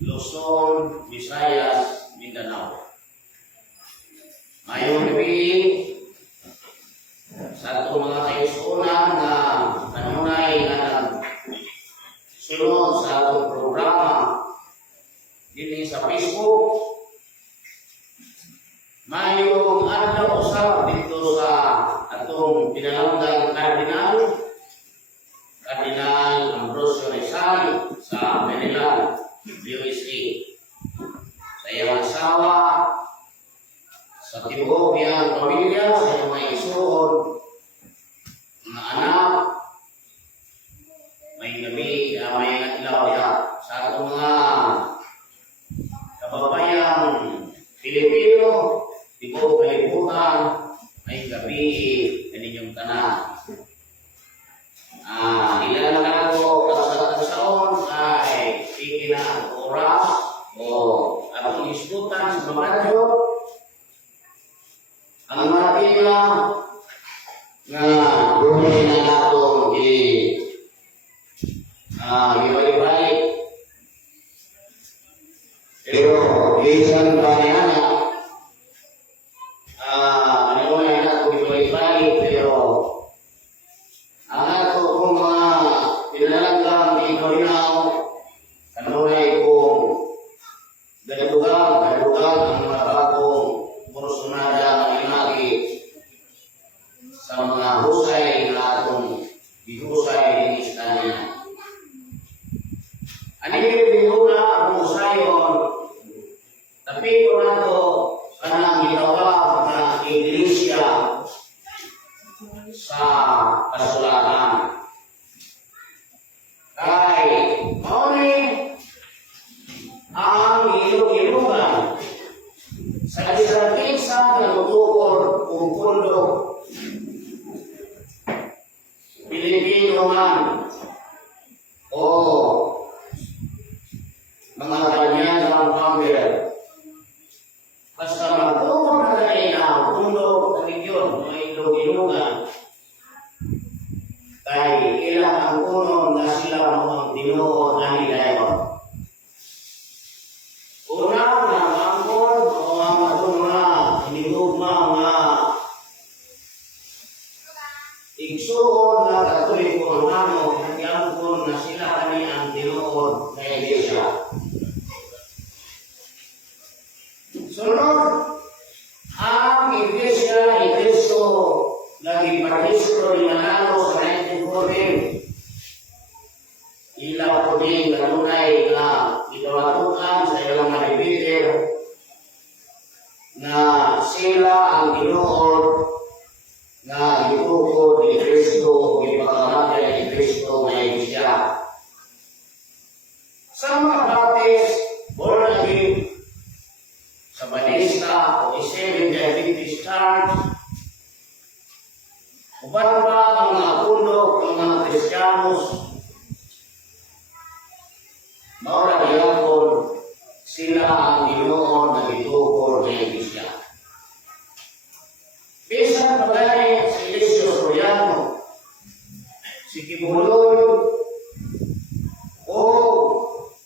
Luzon, Visayas, Mindanao. Mayong gabi sa itong mga kaisunan na kanunay na sunod sa itong programa din sa Facebook. Mayong adlaw usap dito sa atong pinalanggang Cardinal Ambrosio Rizal sa Manila, USA. Sa iyang asawa, sa tibok niyang pamilya, sa iyang mga isuod, mga anak, may gabi, may adlaw sa atong mga kababayang Pilipino, tibok kalibutan, may gabi kaninyong tanan. Ilan ko kasaon ay tingin na ang oras o atong isdutan sa mga radyo. Ang mga pila na gawin na natong ibalik-balik. Pero lisan pa niya na ano na natong ibalik-balik, pero ang ato kong mga pinalanggang ikaw-inaw, kanulay kong dalugang ang mga bagong porsunada ng inagi sa mga husay na atong dihusay din sa niya. Anipin din na ang husayon, tapi ko na ito kanang gitawag na iglesia sa kasulatan. Kay mauni ang ilog-ilogan sa isang pinsa ng utukor o pundo Pilipino man o mga kanyang pamilya. Basta magtukor na kanina ang pundo ng iyon, mga ilog-ilogan, kay ilang ang puno na sila mga Ginoo na hilayon. Una na angkon o ang matuna hinigugma nga igsuon na Katoliko Romano nag-angkon na sila kani ang Ginoo na Iglesia. Sunod, ang Iglesia ni Cristo lagi parehistro ni Manalo sa 1914. Ilaw ko din kanunay na itawatukan sa ilang maribiter na sila ang Ginoo na itukod ni Cristo, ipakamatay ni Cristo na Iglesia. Sa mga Baptist, born again, sa Banista o Seventh-day Adventist Church, uban pa ang mga pundok ng mga Kristiyanos, maura gayapon sila ang Ginoo na itukod ng Iglesia. Bisan pagani si Ilisio Soriano, si Kibuloy, o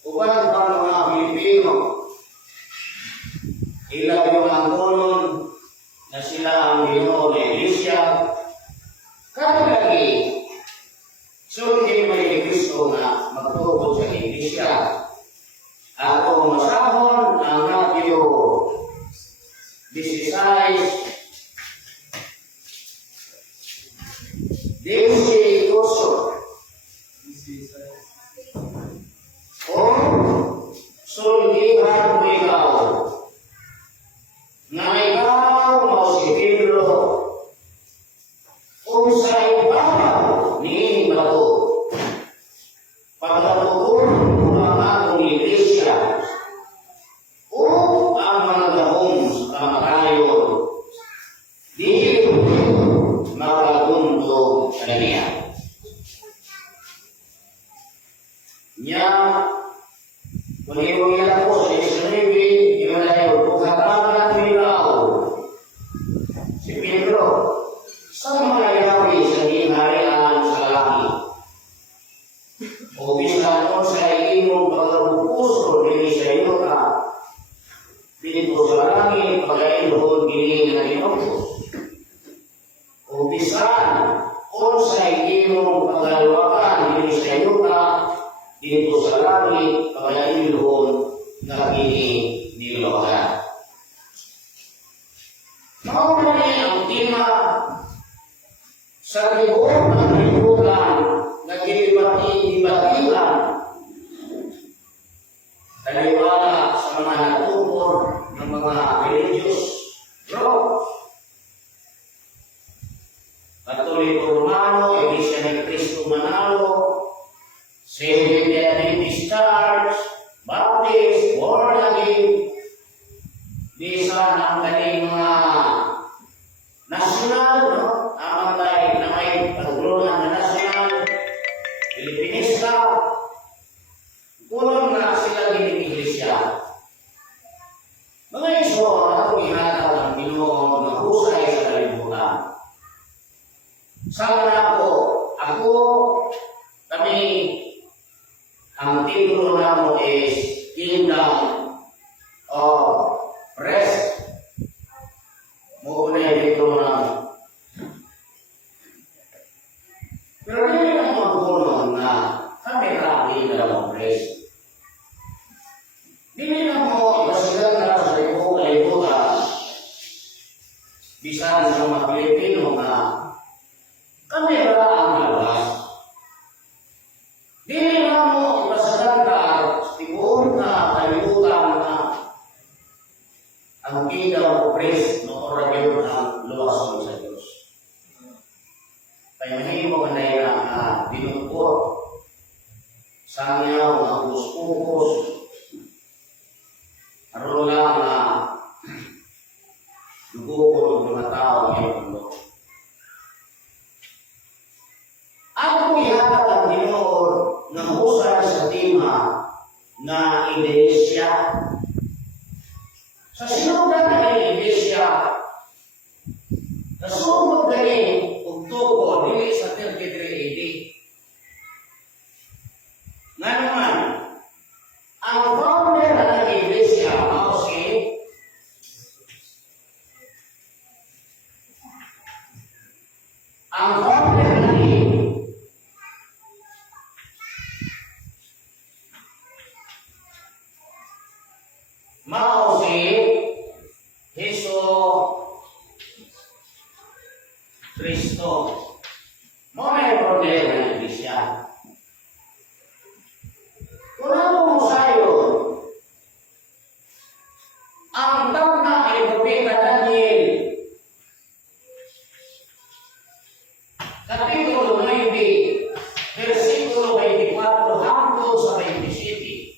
uban pa ang mga Pilipino, ilaw yung angkonon na sila ang Ginoo na Iglesia. Kaya lagi, sundin mo ni Cristo na magtukod sa Iglesia. Ako masahon ang Matthew 16, 18. O sundihan mo ikaw, na ikaw mo si Pedro, wala sa mga natupor ng mga religious group. Katoliko Romano, Iglesia ni Cristo Manalo, Seventh-day Adventist Church, Baptist, Born Again, bisan ang kaning mga nasyonal, no? Ang na may paglunan na nasyonal, Pilipinista, kulon na sila gining iglesia. Mga iso, ako ihatag ang Ginoo na husay sa kalibutan. Sana ako, kami, ang titulo namo is Kingdom of Rest. Muna yung titulo namo. Pero hindi na magulong na kami Kingdom of Rest. Hindi na mo ipasilang na sa kalibutan bisan ng mga Pilipino na kami ang labas. Dili na mo ipasadanta sa tibuon na kalibutan na ang Kingdom of Rest no orabyon ang luwas sa Diyos. Kaya mahimo ka na yan na binukot sangyaw na ukus-ukus aron lang na lugukot ng mga tao ngayong mundo. Ako ihatag ang Ginoo na husay sa tema na iglesia. Sa sinugdan na iglesia, nasugod na Oktubre, dili sa 33 AD. Nga naman, ang founder ng iglesia, ang founder ng Mao si Heso Kristo. Mo may problema ng iglesia. Kung ako mo sa'yo, ang tawag na kay Propeta Daniel, Kapitulo 9, versikulo 24 hangtod sa 27.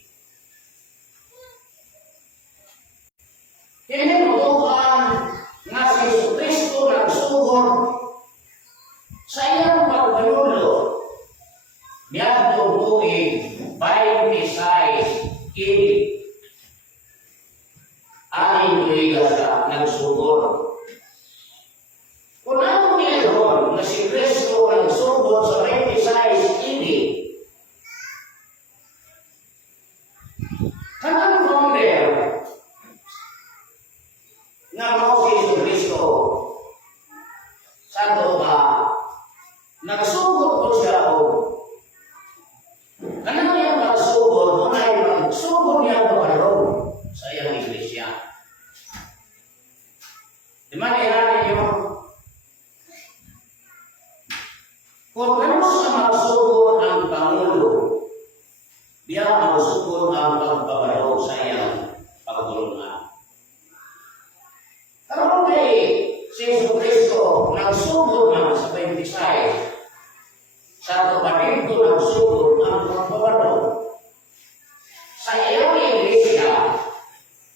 Tinutukan nga si Jesucristo nagsugod sa iyang pagpanulo miadtong tuig 26 kini. Aning tuiga sa nagsugod. Kung ano niyon na si Kristo nagsugod sa 26 kini, kanang founder nga mao si Jesucristo santo ba nagsugod ko siya o kanang iyang nagsugod ay nagsugod niya ko karon sa iyang iglesia. Di man ilalim yun kung ano sa magsugod ang Pangulo diya magsugod ang pagpaparo sa iyang pagtulungan. Karon kay si Jesucristo nagsugod na sa 26 sa kapatid ko nagsugod ang pagpaparo sa iyang iglesia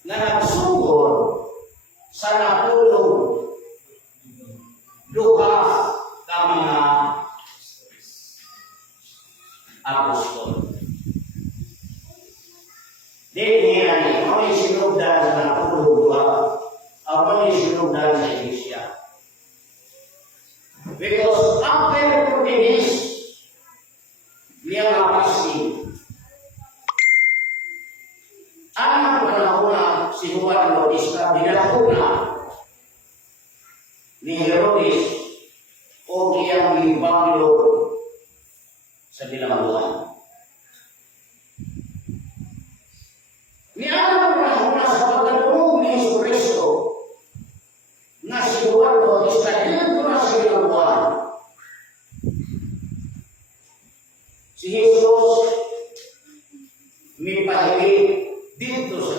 na nagsugod sa napulong duha ka mga apostol. Dili niya ni may sinugdan sa napulong duha ang may sinugdan sa iglesia. Because after 40 days, niya mapasing. Ang panahon si Juan Bautista dinakuna ni Herodes o iyang gibanglo sa bilangguan. Niya panahon sa pagdadungog ni Jesucristo na si Juan Bautista dito na sa bilangguan. Si Jesus may pahigit dito sa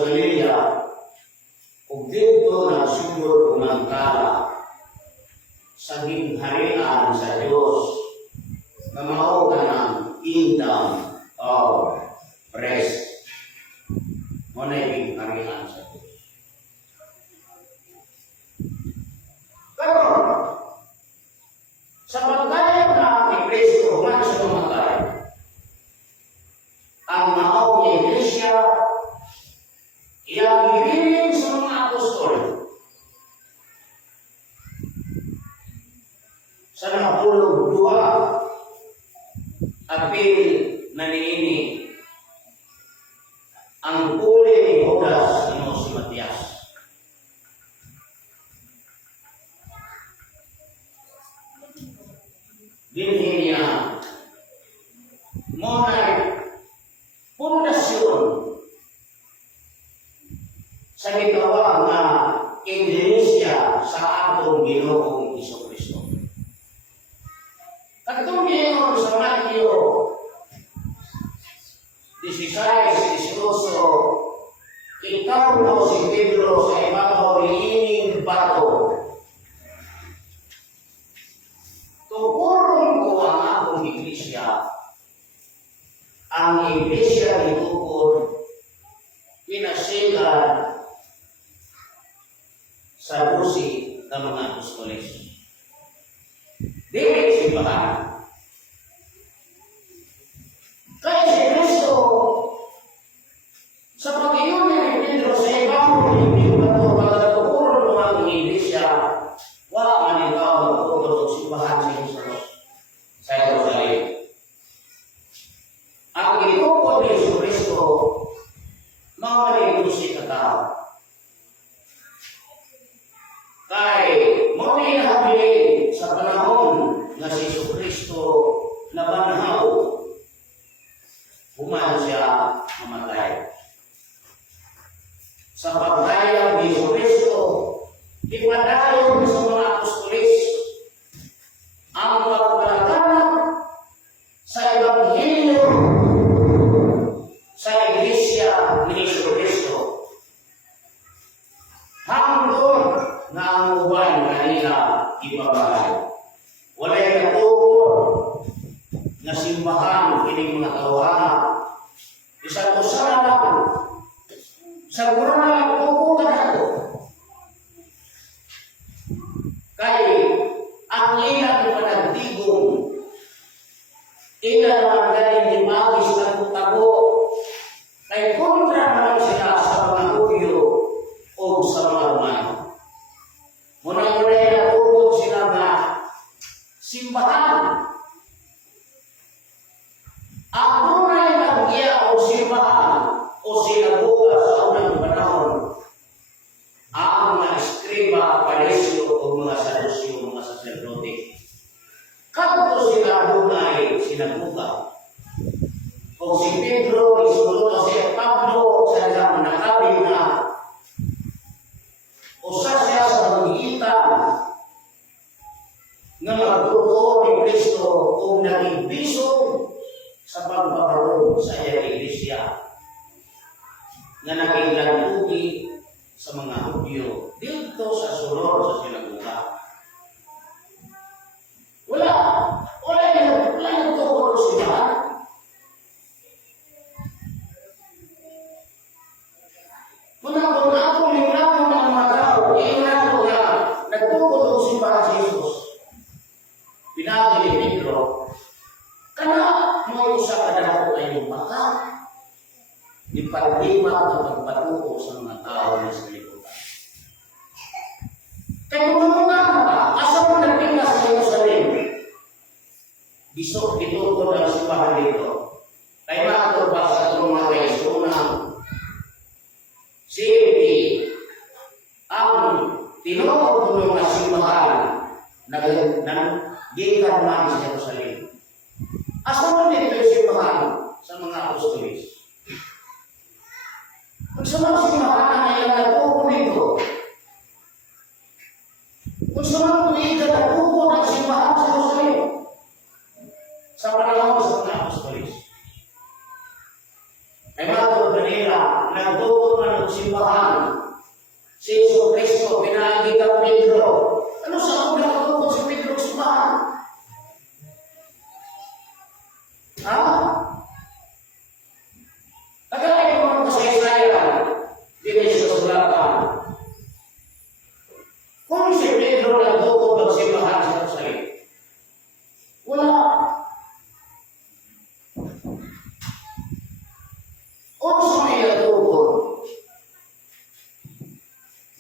karihan sa Diyos. Pero, sa pagkayag na ni Kristo man sa tumatay, ang naong ni Iglesia, iyang ibiling sa mga apostol, sa nakapulong dua, apil na niini, ang puli ni Judas ano si Matias. Dinhi niya monay pundasyon sa gitawag na Iglesia sa atong Ginoong Hesukristo. Katong Ginoo sa Mateo 16:18, ikaw daw si Pedro sa ibabaw iining bato. Tukuron ko ang akong iglesia. Ang iglesia ni Tukod pinasilan sa busi ng mga apostoles. Dili simbahan. Kaya si Kristo sa pag-iyon ni Pedro sa ibabaw iining bato para tukuron mo ang iglesia, wala man ikaw magpupulot sa simbahan sa Jesus sa Jerusalem. Ang itukod ni Jesus Kristo, mamalay si katao. Kay mo inahabilin sa panahon na si Jesus Kristo na banhaw, human siya mamatay. Sa pagkayag ni Jesus Kristo, ipadayon sa mga apostoles ang pagpalaganap sa Ebanghelyo sa Iglesia ni Jesus Kristo. Hanggang na ang uban kanila ibabahay. Walay natutor na simbahan kining mga tawahan. Isang usahan sa murang tukutan ako. Kay ang ilang panagtigong ilang mga galing ni Magis na tago kay kontra naman sila sa mga Hudyo o sa mga Romano. Muna-muna na tukod sila na simbahan. Ang tunay na iya o simbahan o sinagoga sa unang panahon, ang mga eskriba, parisyo o mga sadusyo, mga saserdote. Kadto sila dunay sinagoga. Kung si Pedro, isulod o si Pablo, sa isang nakabing na usa siya sa magitan nga magtuto ni Kristo kung nag-ibisog sa pagbabarog sa iyang iglesia nga nakailantugi sa mga Hudyo dito sa sulod sa sinagoga. Wala yung tukod siya. Kung ako lingaw ng mga tao, iingaw na nagtukod o simbahan si Jesus. Pinagi ni Pedro, kana mo sa kadako ay yung baka, ipagdima at pagpatuko sa mga tao na sa liputan. Kaya kung mga asa mo nagpinga sa Jerusalem, bisok dito ko ng simbahan dito. Kaya maato pa sa itong mga kaisunang siyempre, ang tinuod ng mga simbahan na gikan man sa Jerusalem. Asa mo dito yung simbahan sa mga apostoles? Kung sa mga simbahan na ilang nagpupo dito, kung sa mga tuwigan nagpupo ng simbahan sa Jerusalem, sa panahon sa mga apostoles, ay mga nila, nagtukod na ng simbahan, si Jesus Kristo, pinagi ka Pedro. Ano sa mga nagtukod si Pedro sa simbahan? Ha? Tagay mo mga kasaysayan,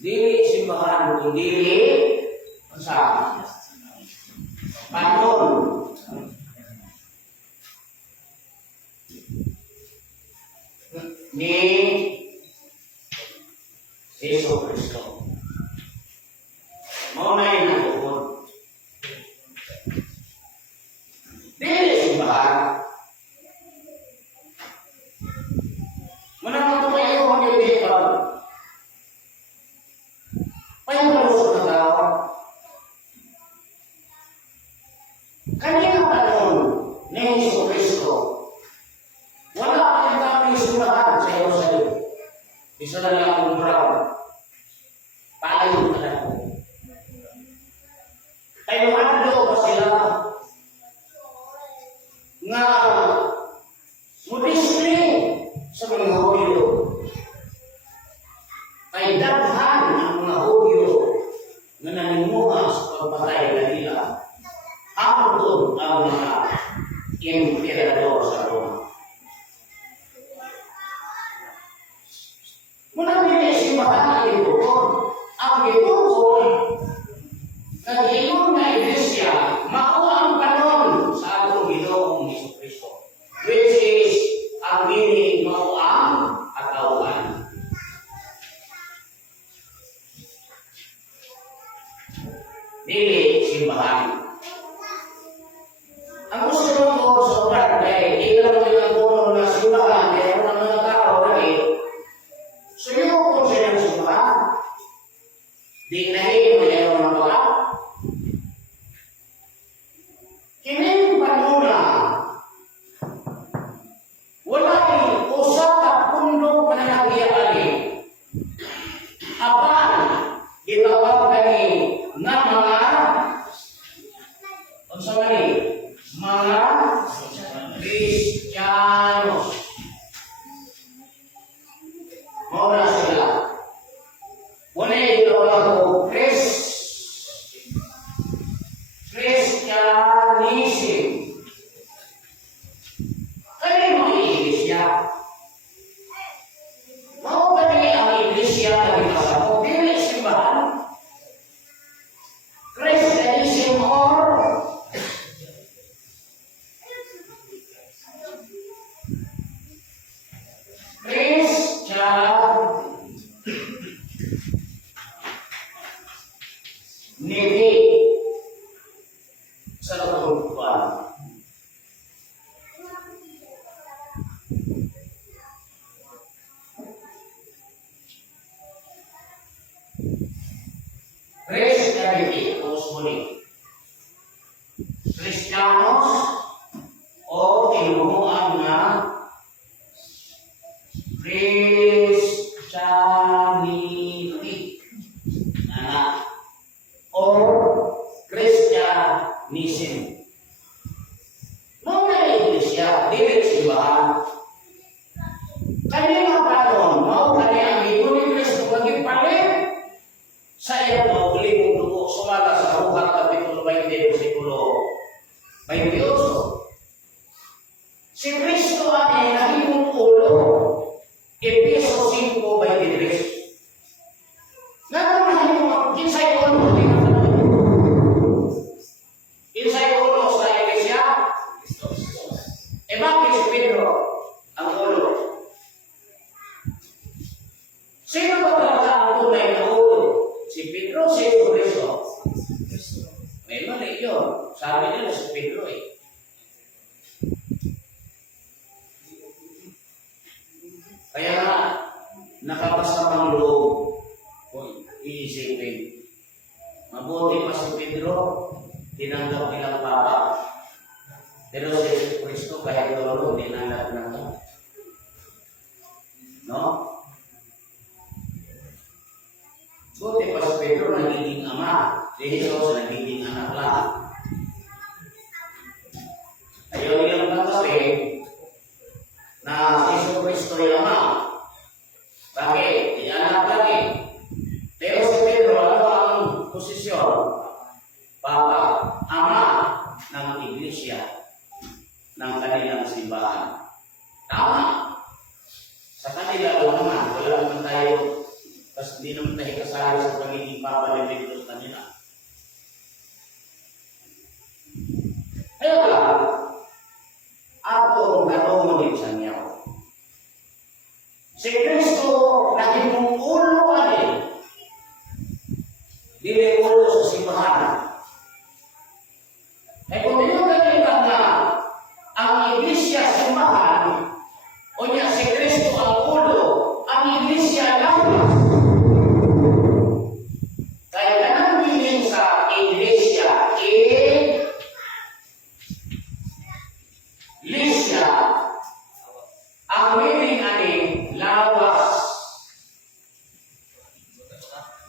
Dili simbahan kung dili sa patron ni Yesu Kristo. Mao na yung natukod. Dili simbahan. Muna mo ito kayo kung yung dito. Payang-lusok na tao. Kanina tanong ni Yesu Kristo, wala kang daming simbahan sa Jerusalem. Isa na lang ang brown. Paano na ako? Ay, makadlo pa sila nga modesty sa mga hudyo. Ay daghan ang mga hudyo na nanimuha sa pagpatay kanila. Hangtod ang mga emperador sa Roma. Muna nila simbahan ang itukod. Ang itukod, nag-iyon na iglesia, makuha ang kanon sa atong Ginoong Jesucristo, which is ang meaning makuha ang katawan. Dili simbahan. Ang gusto mo sa ulat ay ilang mga puno na simbahan, kaya mga mga tao ay suyo kung silang simbahan. Di nahin mayroon ng mga kining panuna wala usa ka pundo pananagiali apan gitawag kani na mga unsa man ni mga Kristiyanos. Mao na sila. Muna itawag ko Christianism. Kani mo iglesia? Mao kani ang iglesia na gitawag ko dili simbahan. Christianism or Niti sa looban. Christianity, muli. Kristiyanos o tinumuhan na Christianity or Christianism. Mao na iglesia, dili simbahan. Kanina panon, mao kani ang Igo ni Kristo magipalit sa iyang maulibong dugo sumala sa Lukas Kapitulo 20, versikulo 28. Si Kristo ay naging ulo. Efeso 5:23. Naganahan mo kinsay ulo insay ulo sa iglesia? Bakit si Pedro ang ulo? Sino ba talaga ang tunay na ulo? Si Pedro, si Kristo. May mali yun. Sabi nila si Pedro eh. Kaya nga, nakapasamang loob. Iisipin. Mabuti pa si Pedro, tinanggap nilang papa. Pero si Kristo kahit lolo, tinanggap na ito. No? Buti pa si Pedro, nagiging ama. Si Jesus, nagiging anak lang. Ayaw nilang tanggapin na si Kristo ay ama. Bakit? Di anak lang eh. Pero si Pedro, ano ang posisyon? Papa, ama ng iglesia, ng kanilang simbahan. Tama. Sa kanila naman, wala naman tayo, kasi di Hindi naman tayo kasali sa pagiging papalibiglos kanila. Kaya ba, ako ang katungo sa inyo. Si Kristo naging ulo ani, dili ulo sa simbahan. Eh kung hindi mo ganyan na ang iglesia simbahan, o niya si Kristo ang ulo, ang iglesia lang. Kaya ganang bilin sa iglesia, iglesia, ang meaning ani lawas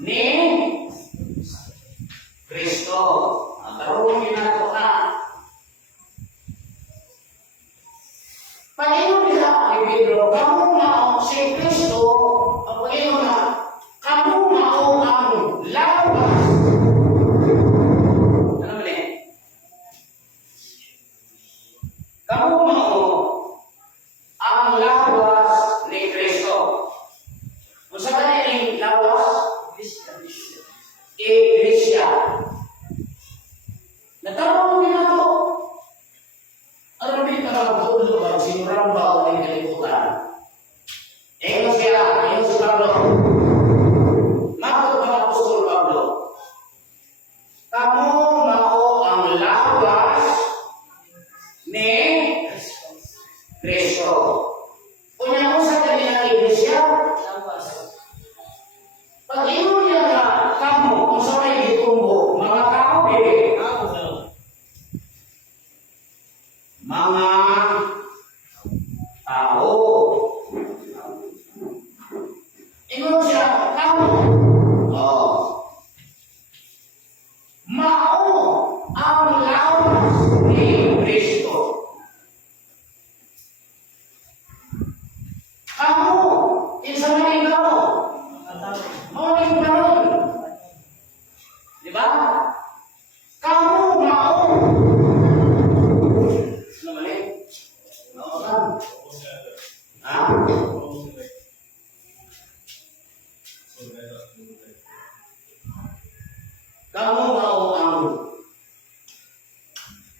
ni Kristo. Ang tarungan ginagawa na. Panginoon nila kay Pedro, kamu mao si Kristo, ang Panginoon na, kamu mao ang lawas. Ano ba kamu mao ang lawas ni Kristo. Kung sa kanya lawas, iglesia. Natarong nila ito. Arabi ka ng tulo ba, sinuramba o ng kalimutan. Ingon siya, ingon si Pablo. Makot ng Apostol Pablo. Kamu mao ang lawas ni Kristo. Kunya mo sa kanyang iglesia, pag ingon niya na kamu, kung sa may gitumbo, mga tao, mga tao. Ingon siya, kamu. Mao ang lawas ni Kristo. Kamu, isa man ikaw. Mauling panon. Di ba? Kamu mao. Ano mali? Mao kan? Ha? Kamu mao ang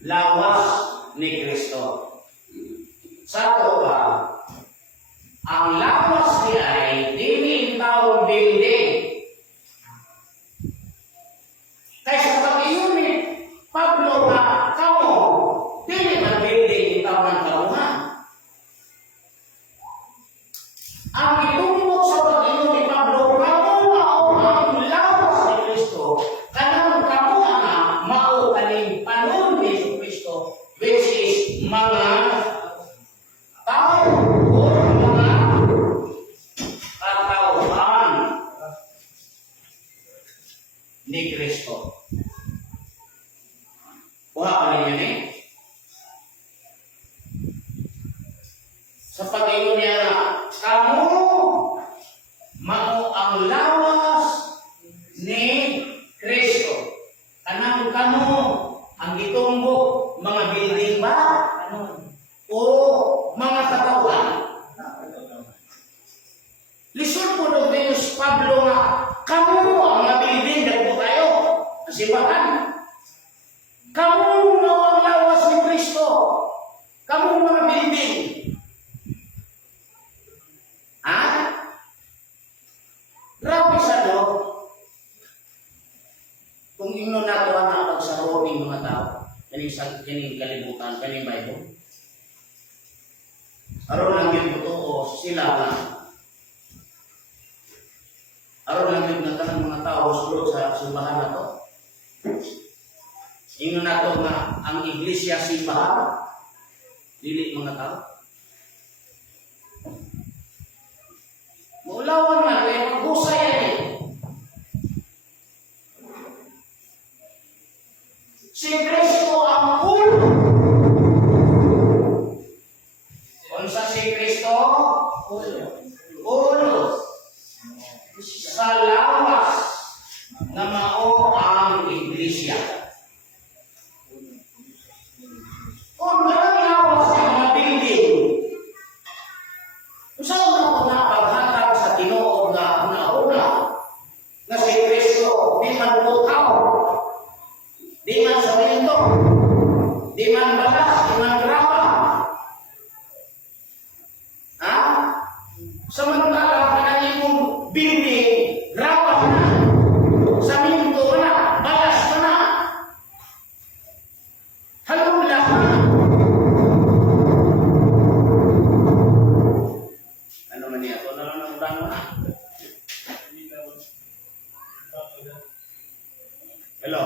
lawas ni Kristo. Sa to ba? Ang lawas niya ay dili taong building. Kaysa pag-iyon ni Pablo na kamo, dili man building itaw ng kamuhan. Ang itungkol sa pag-iyon ni Pablo, kamo mao ang lawas ni Kristo. Kanang kamo na mao kaning panon ni Kristo, which is mga tao o mga katauhan ni Kristo. Kuha ka rin yun eh. Sa pag-iyon niya na, kamu mao ang lawas ni Kristo. Kanang kamo ang gitunggo, mga building ba? O mga katauhan? Lisod po daw din si Pablo nga, kamu ang nabilidin dagpo tayo. Kasi bahan. Kamu mo ang lawas ni Kristo. Kamu mga building. Ha? Grabe sa do. Kung ino nato ang pagsaro ng mga tao, kaning kalibutan, kaning Bible. Aron lang yung totoo sila na aron lang yung ng mga tao sulod sa simbahan na to. Ingon nato nga ang iglesia simbahan, dili mga tao. Maulawan man, kaya maghusay yan. Si Kristo ang ulo. Unsa si Kristo? Ulo. Sa lawas na mao ang iglesia. Kung marang lawas sa mga building, kung saan mo na paghatag sa Tinoo na una-una, building, rapat na, saminto na, balas na, halong lahat. Ano man niya? Ito na lang ang udang na. Hello?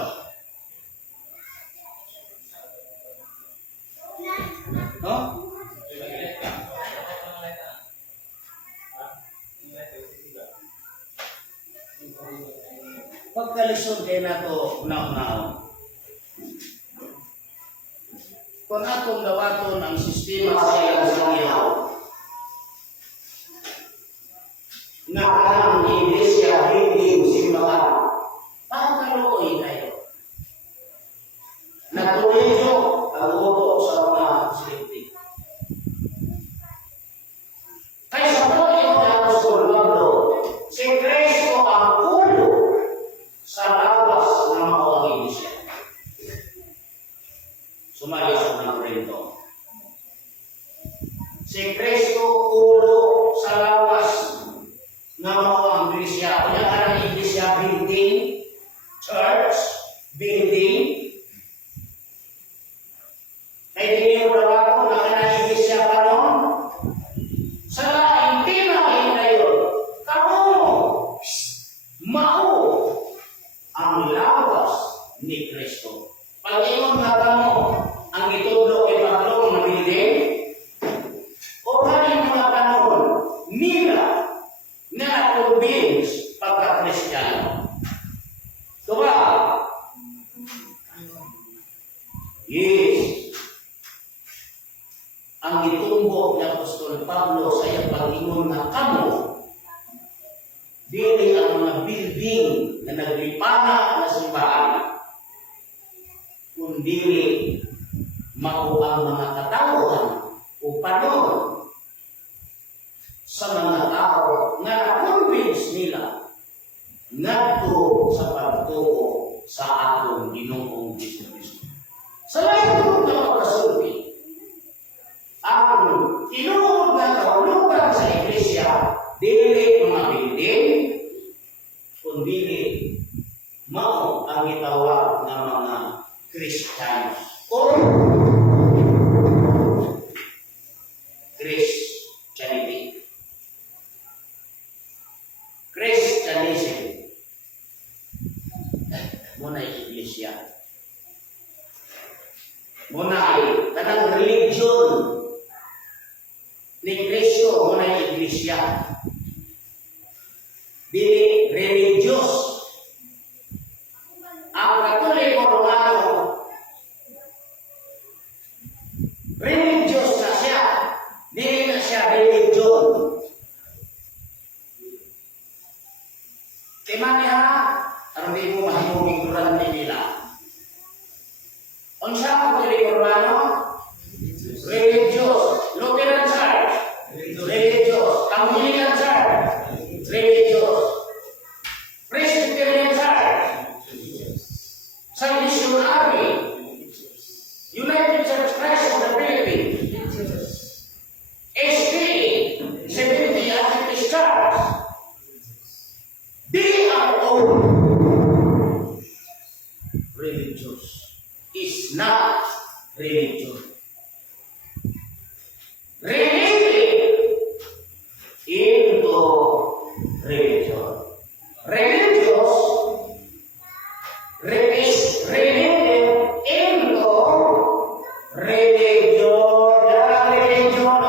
No? Pagkalisod kayo na ito, unaw-unaw. Kung atong dawaton ang sistema sa iyang sangyaw, na ang iglesia, hindi simbahan, pagkaluoy kayo. Natuloy ang uto sa mga silipti. Kaya sa pagkaluoy ng Apostol Pablo, si Kristo ang ulo sa lawas ng mga iglesia. Sumali sa mga Korinto. Si Kristo ulo sa lawas ng mga iglesia. Kaya ka ng iglesia building, church, building. Kaya hindi mo daw ako na ka ng iglesia pa noon. Sa laing tinahin na yun, kamu, mao ang lawas ni Kristo. Pag ingon nga ba mo, ang itudlo ay paglong na building, o kanin mga panahon nila na na-convince pagka-Kristiyano. Diba? Yes. Ang itumbok ni Apostol Pablo sa iyang pag-ingon na kamo, dili ang mga building na naglipana na simbahan, kundi mao ang mga katauhan o panon sa mga tao na na-convince nila ngadto sa pagtuo sa atong Ginoong Jesu-Kristo. Sa lain na pagkasulti, ang tinuod na kahulugan sa iglesia, dili mga building, kundi mao ang itawag ng mga Kristiyano o Christianity. Christianism. Muna iglesia. Muna kanang religion ni Kristo, muna iglesia. Dili religious. Ang Katoliko Romano, religious na siya. Dili na siya religion. Kaya niya, ang di mo mahimuming durante nila. Unsa ang Katoliko Romano? Religious. Lutheran Church. Religious. Anglican Church. Religious. Presbyterian Church. Salvation Army. United Church Christ of the Philippines. SDA. Seventh-day Adventist Church. They are all religious. Is not religion. Related into religion. Religious is related into religion. Religion,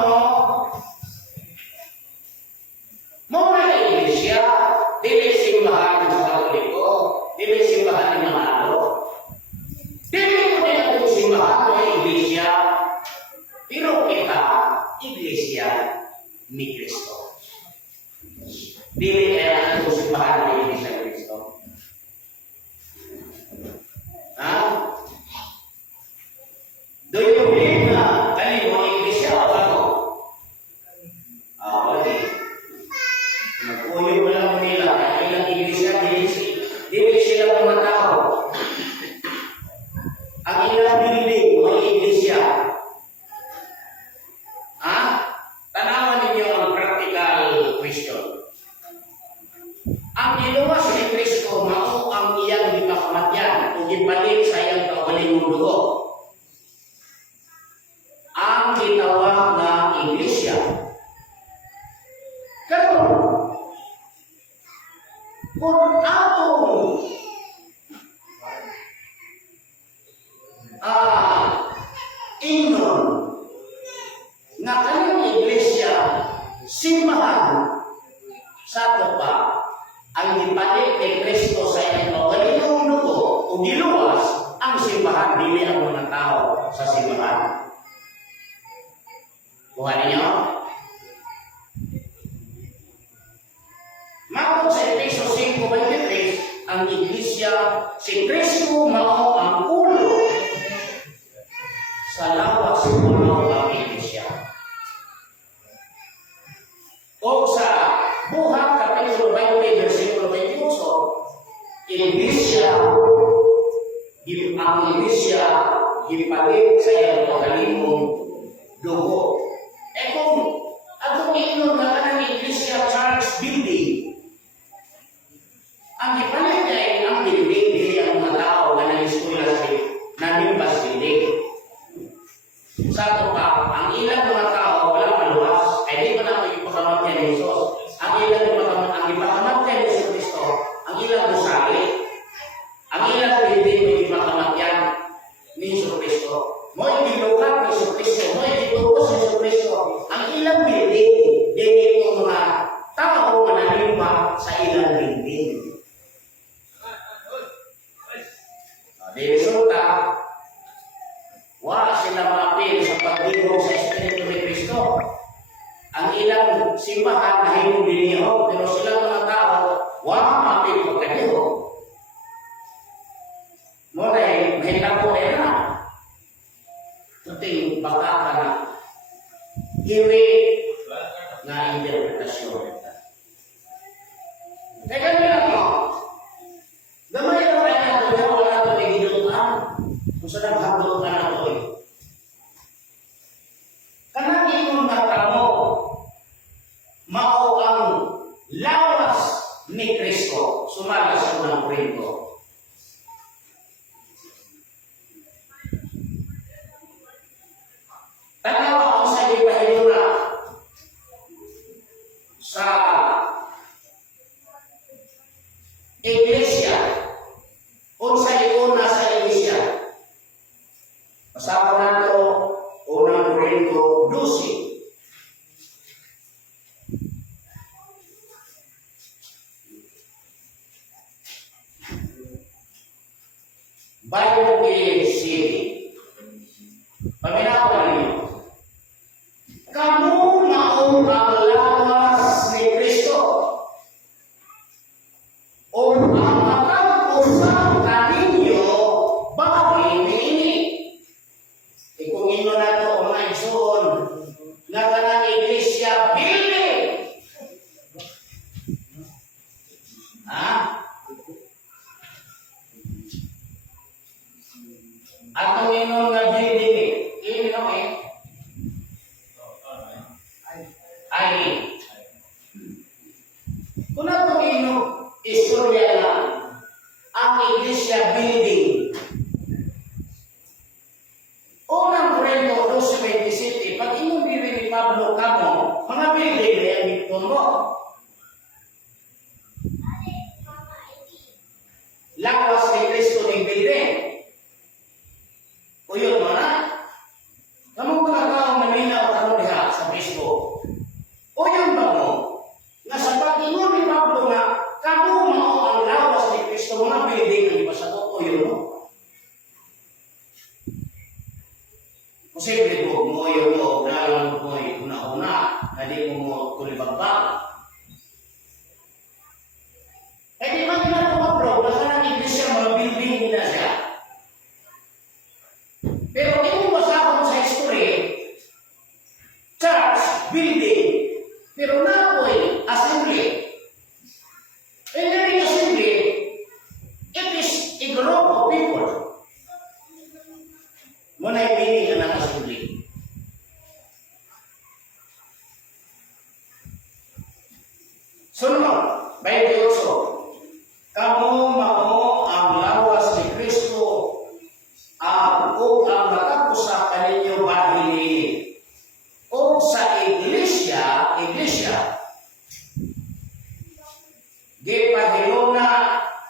muna na iglesia, dili simbahan sa Katoliko, dili simbahan ng mga alo. Dili ko din ang simbahan ng iglesia, pero kita, iglesia ni Kristo. Dili kaya ang simbahan ng iglesia ni Kristo. Ha? Do you believe na kayo ang iglesia o ano? Okay. Nagpuyo mo lang nila, kaya ilang iglesia, dili sila mga tao. Ang ilang building, mga iglesia. Ha? Tanawan ninyo ang practical question. giluwas ni Kristo mao ang iyang gipakamatyan ug gipalit sa iyang kaugalingong dugo. Ang gitawag nga iglesia. Karon kung atong ingnon nga kanyang iglesia simbahan sa ato pa ang gipalit ni Kristo sa iyang kaugalingong dugo ug giluwas ang simbahan dili ang mga tao sa simbahan. Kuha ninyo? Matod sa Efeso 5:23, ang iglesia si Kristo mao ang ulo sa lawas mao ang iglesia. O sa Buhat Kapitulo 20, versikulo 28, ang iglesia gipalit sa iyang kaugalingong dugo. Kung atong iinom na kanang iglesia church building, ang gipalit ay ang building dili ang mga tao nga nag-eskwela sa nanimbas building. Sa ato pa, ang ilang mga tao wala maluwas, ay di pa na ipakamatyan ni Jesus. Ang ipakamatyan ni Jesus Kristo, ang ilang gusali, ang ilang building ay ipakamatyan ni Jesus Kristo. Mo'y gilukat ni Jesus Kristo, mo'y gitubos ni Jesus Kristo. Ang ilang building, dili itong mga tao na nanimba sa ilang building. Di resulta, wala sila maapil sa pagdibog sa Espiritu ni Kristo. Ang ilang simbahan na hinubiniho, pero silang mga tao, wala maapil pagkadibog. Muna mahintang po rin na. Tuting baka ka na iwi na interpretasyon. Kaya ganyan ako, gamay na kayo na ito, wala ito may ginutuan. Kung saan ang hagdutan na ito eh. Kanang ingon na kamo, mao ang lawas ni Kristo, sumala sa unang Korinto. Tanawa ang sa ipahilura sa iglesia o sa iuna sa iglesia. Pasama na ito unang Korinto 12. Bible City. Paminawan niyo. Kamu maong ang lawas ni Kristo. O ang matag-usap kaninyo, bakit ini? Kung ino na ito, mga igsoon, nga kanang iglesia building. Ha? Atong ino nga building, ino ay kung atong ino istorya lang ang iglesia building. Unang Korinto 12:27, pag inyong bibig ni Pablo kamo, mga building na yung ito mo. Lawas ni Kristo ng building. O yun mo na. Kamu mga tao Manila o kamu diha sa Facebook. O yun ba mo? Nga sa pag-ingon ni Pablo nga, kamu mo ang lawas ni Kristo, mga building ang ipasagot. O yun mo. Posible po mo yun mo, nalang mo una-una, na di mo tulibagbag. Eh di man na po Pablo, nasa ng iglesia mo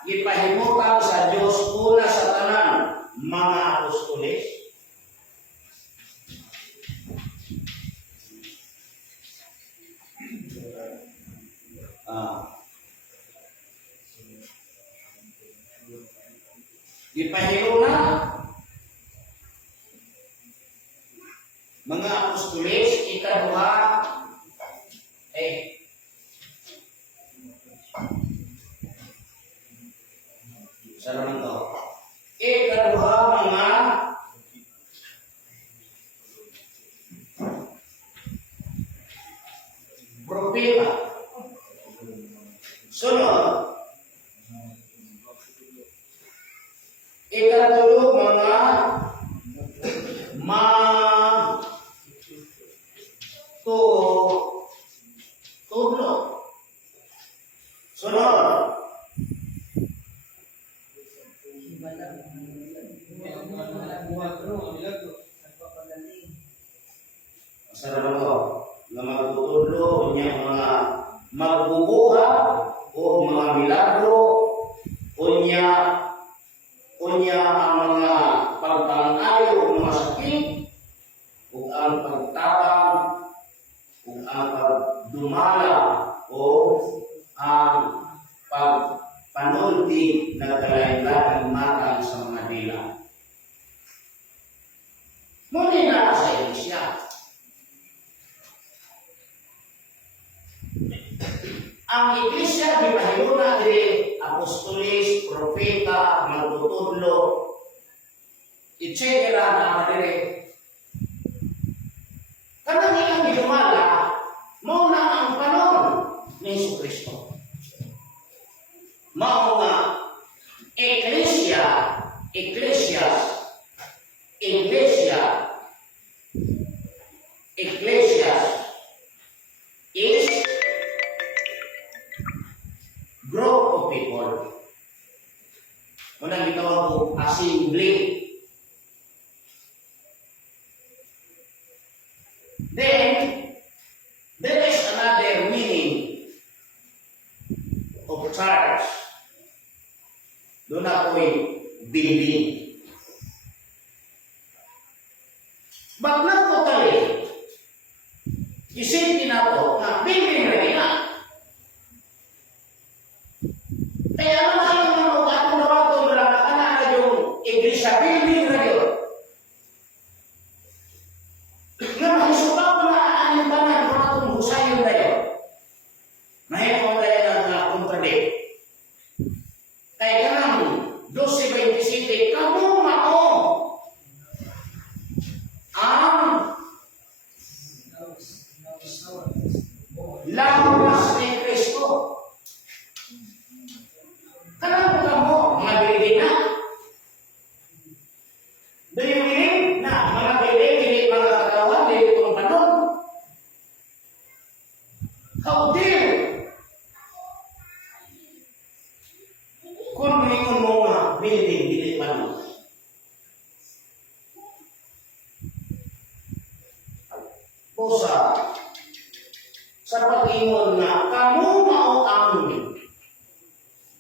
gipahimutan sa Dios una sa tanan mga apostoles. Gipahimutan mga apostoles ikaduha Salamat to. Ikaduha mga propeta. Sunod. Ikatulo mga tudlo. Sunod. Salamat to. Na magtutudlo niya mga magbubuha o mga milagro unya ang mga pagpangayo o mga sakit o ang pagtabang o ang pagdumala o ang pagpanunti na kalain-laing matang sa mga dila. Muli na sa Iglesia. Ang Iglesia gipahiluna diri apostolis, propeta, magtutudlo, etc. na diri. Kanang ilang gidumala, mao na ang panahon ni Jesucristo. Mao nga Iglesia is group of people. Muna gitawag ko assembly. Then, there is another meaning of church. Doon ako'y building. But not totally. Isipin na to na building rin na. Kaya naman yung mga atong nawato na na yung iglesia building rin yun. Nga mahisukaw na aanin ba na kung atong husayon na yun. Mahirap tayo na contradict. Kaya kanang 12:27, kamu mao ang lawas ni Kristo. Kanang mo mga bibig na? Do you believe na mga bibig, hindi mga katawan, hindi itong panon? How dare? Kung mingon mo nga, bibig, hindi panon. O sa pag-ingon na kamu mao ang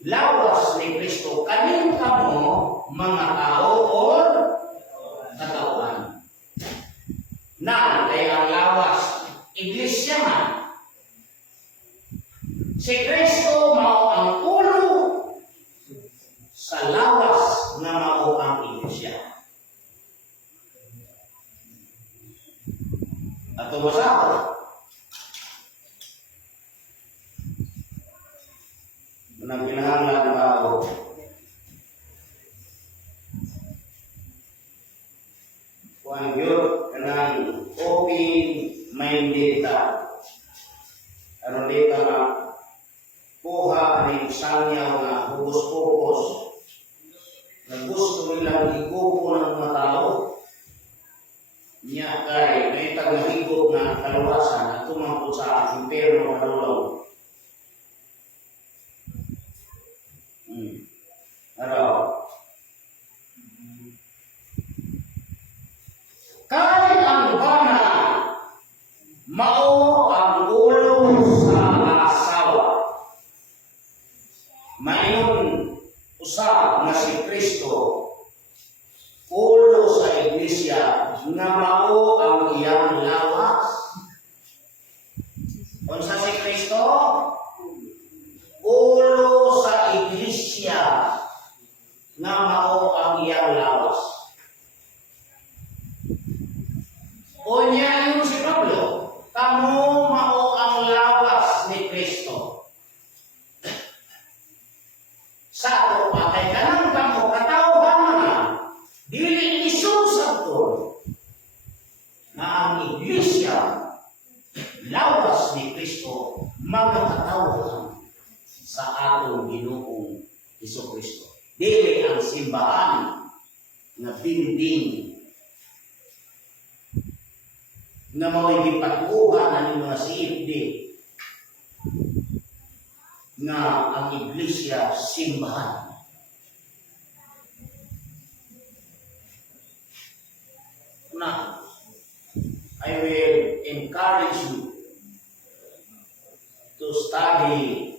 lawas ni Kristo, kanin kamo mga tao o katawan. Na kay ang lawas, iglesia man. Si Kristo mao ang ulo sa lawas na mao ang iglesia. At tumasaw. Nang kinahanglan ba ako? Kuan yun, kanang open-minded ta. Ano dito na kuha ni sangyaw na hugos-hugos na gusto nilang ikupo ng mga tao. Niya kay may tagahigop na kaluwasan at tumangkot sa impyerno kalulaw. Kay ang bana mao ang ulo sa asawa. Mayon usa nga si Kristo ulo sa iglesia nga mao ang iyang lawas. Unsa si Kristo? Ulo sa iglesia nga mao ang iyang lawas. Unya si Pablo, kamo mao ang lawas ni Kristo. Sa ato pa kay kanang kamo katawhan na dili isusabton na ang iglesia lawas ni Kristo mga katawhan sa atong Ginoong Hesukristo. Dili ang simbahan nga building na mao'y gipatuhan na ng mga CFD nga ang iglesia simbahan. Now, I will encourage you to study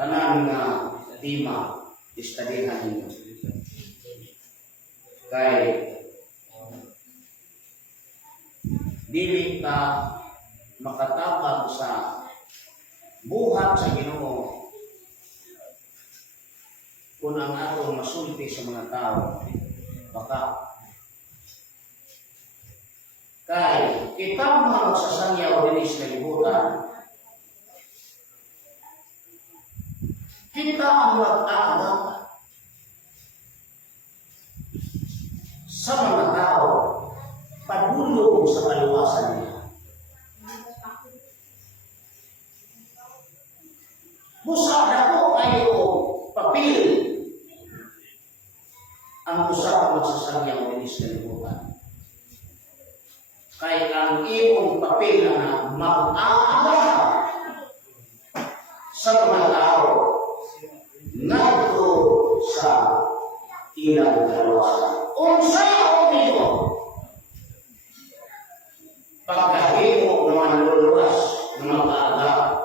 tanan nga tema istadihan ninyo. Kay dili ka makatabang sa buhat sa Ginoo kung ang atong masulti sa mga tao. Baka kay kita mga magsasangyaw din sa libutan, kita ang mag-aaral sa mga tao padulong sa kaluwasan niya. Busa na ko kayo papil ang usap magsasangyaw din sa libutan. Kay ang imong papel na mag-aaral sa mga tao ngadto sa ilang kaluwasan. Unsa o nimo pagkahimo ng luluwas ng mag-aaral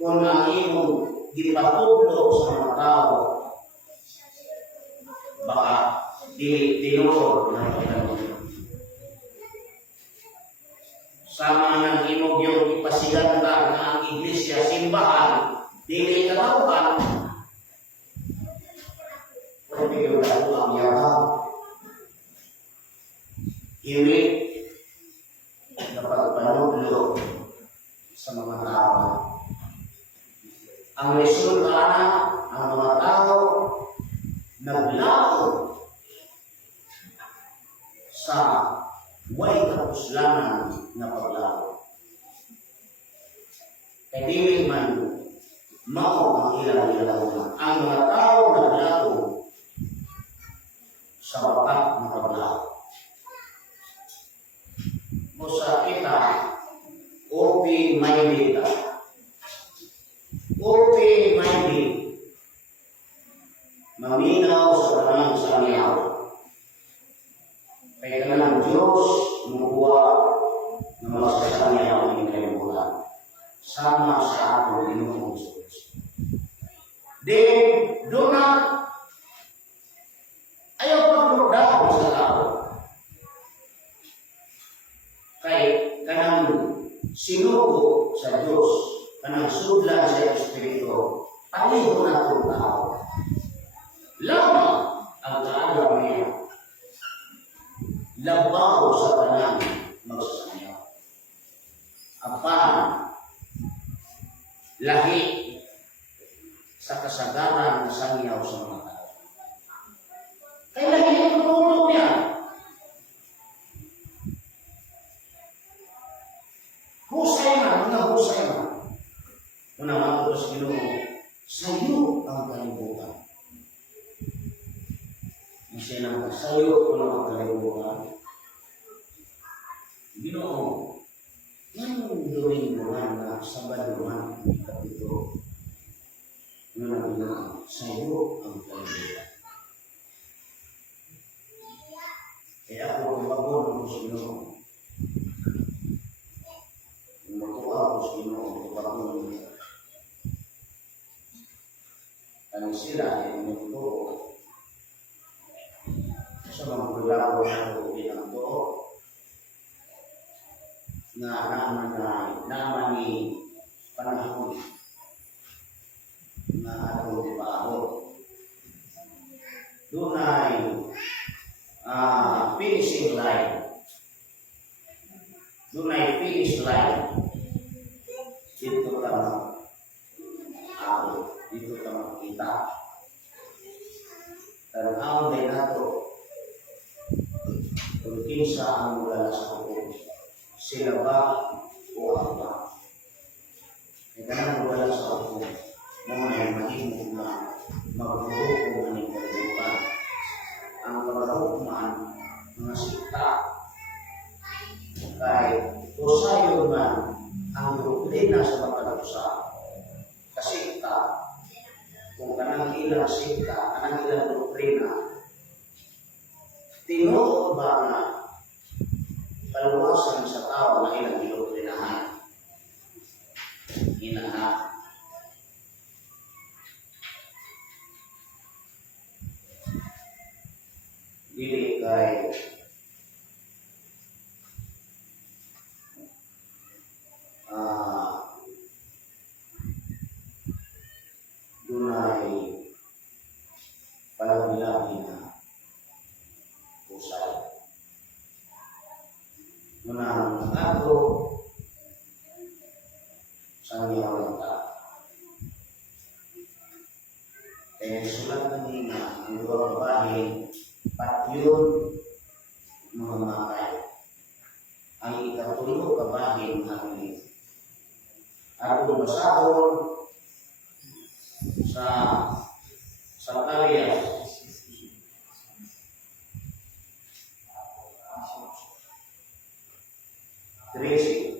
kung ang imong gipatudlo sa mga tao baka tinuro ng pagkahimo. Sama ng imong yung ipasiganda na ang iglesia simbahan dili katawhan pero yung lalo ang yaman iwi dapat panudlo sa mga tao. Ang resulta na ang mga tao naglao sa way kapuslanan na paglao. Kaya dili man mao ang ilang ilaw. Ang mga tao naglao sa wakat na paglao. Musa kita open-minded ka. Open-minded. Maminaw sa kanang sangyaw. Kaya ka ng Diyos mabuwa na magsasangyaw ng kalimutan. Sama sa atong Ginoong Hesus. Then, do not ayaw pagmugdaw sa tao. Kay kanang sinugo sa Diyos, kanang sudlan sa Espiritu, paliho na itong tao. Lamang ang kaalaw niya. Labaw sa kanang magsasangyaw. Apan, lahi sa kasagaran na sangyaw sa mga tao. Kaya lahi ang tutulog niya. Husay man, mga husay man. Una mga sa Ginoo, sa iyo ang kalibutan. Masinang sa iyo ko ang kalibutan. Ginoo, ngayong Domingo na Sabado man, Kapito, nga sa iyo ang kalibutan. labo na ulit ang to naman ni panahon na atong bago. Doon ay finishing line. Doon ay finish line. Dito ka dito ka makita. Tanaw din nato kung kinsa ang mula sa hukom. Sila ba o ako ba? Kaya wala sa hukom. Mga ay mahimog na maghuhukom ang ikalukan. Ang kabahukuman, mga sikta, kahit usayon man ang doktrina sa pagkalusa, kasikta, kung kanang ilang sikta, kanang ilang doktrina, tinuod ba na kaluwasan sa tao na ilang doktrinahan? Inaha. Dili kay dunay palabi-labi na usay. Munang ato sa niyawang ta. Kaya sulat na nina ang luwang bahin patyon mga makay. Ang ikatulog kabahin ang atong basahon sa Sakariya 13.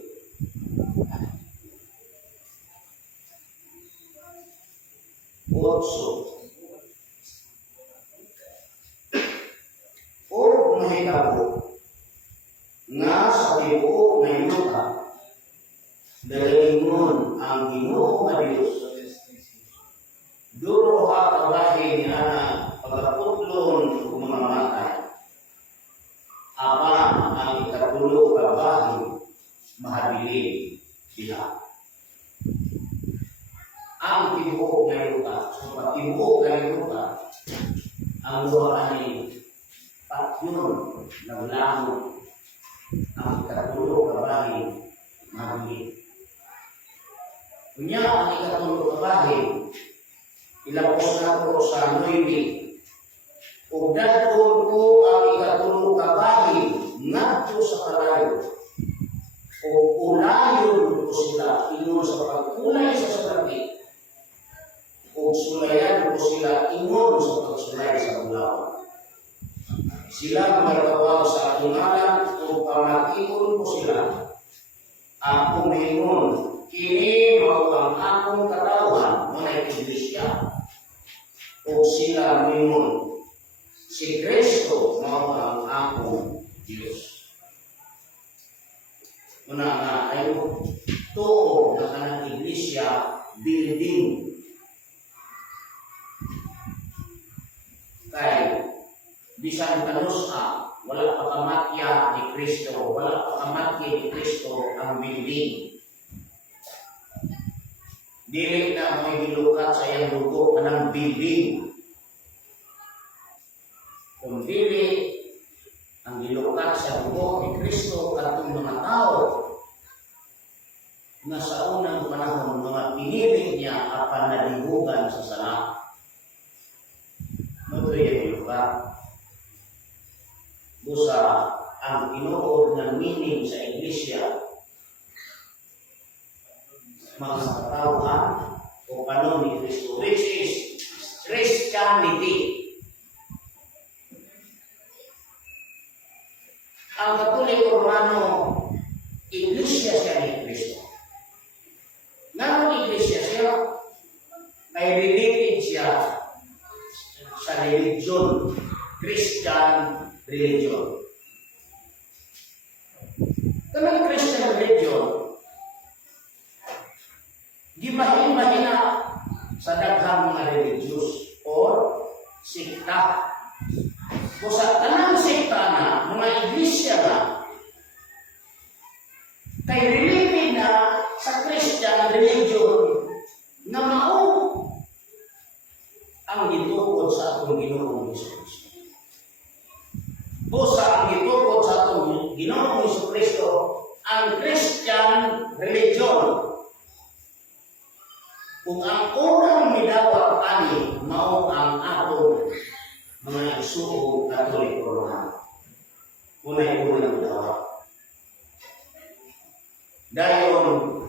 O mahitabo nga sa tibuok na inuta dalingon ang Ginoo nga Dios duro ha kabahin ni ana pagaputlon ug mga matay apan ang ikatulo kabahin mahabilin sila ang tibuok na inuta so pag tibuok na inuta ang luha ni patyon naglamon ang ikatulo kabahin mahabilin. Kunya ang ikatulog kabahin, ilapos na ko sa 9. Ug dadon ko ang ikatulog kabahin ngadto sa kalayo. O ulayon ko sila ingon sa pagkulay sa sagrati. O sulayan ko sila ingon sa pagsulay sa bulaw. Sila magtawag sa akong ngalan o pamatikon ko sila. Ako mingon kini mao ang akong katawan mga iglesia. O sila mingon si Kristo mao ang akong Diyos. Una nga ayo tuo na kanang iglesia building. Kay bisan kanusa wala pa kamatya ni Kristo, wala pa kamatya ni Kristo ang building. Dili na may gilukat sa iyang dugo kanang building. Kung dili ang gilukat sa dugo ni Kristo katong mga tao na sa unang panahon mga pinili niya apan nalihugan sa sala. Ito yung lugar. Busa ang inuod ng meaning sa iglesia mga katauhan o panon ni Kristo, which is Christianity. Ang Katoliko Romano, iglesia siya ni Kristo. Ngayon iglesia siya, ay related siya sa religion, Christian religion. Kanang Christian religion, gimahin-mahina sa daghang mga religious or sikta. Busa tanang sekta na, mga iglesia na, kay related na sa Christian religion na mao ang gitukod sa atong Ginoong Jesucristo. Busa ang gitukod sa atong Ginoong Jesucristo ang Christian religion. Kung ang unang midawat ani mao ang atong mga isuong Katoliko Romano. Unay-unang midawat. Dayon,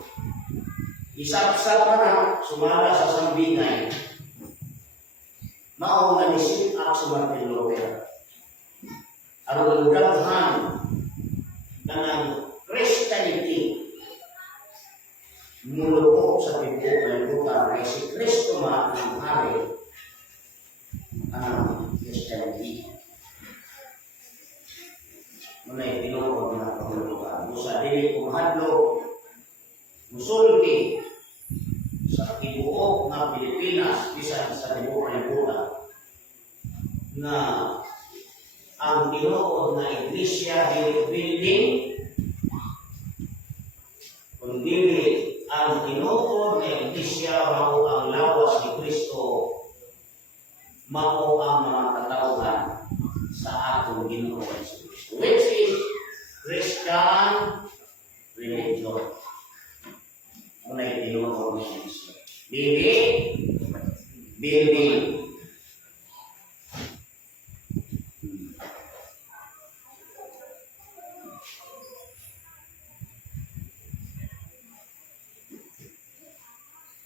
isap-sap na sumala sa sambingay, mao nga ni-sit up si Martin Luther. Aron daghan ng Christianity mulupok sa tibuok ng lupa kay si Kristo man ang hari ang Christianity. Muna'y tinukod na pangulukan. Sa dili kumahadlok, musulti sa tibuok ng Pilipinas, bisan sa tibuok ng lupa, na ang tinukod na iglesia dili building, kundi ang tinukod na iglesia mao ang lawas ni Kristo, mao ang mga katauhan sa atong Ginoong Jesucristo, which is Christian religion. Unay tinukod na iglesia. Building.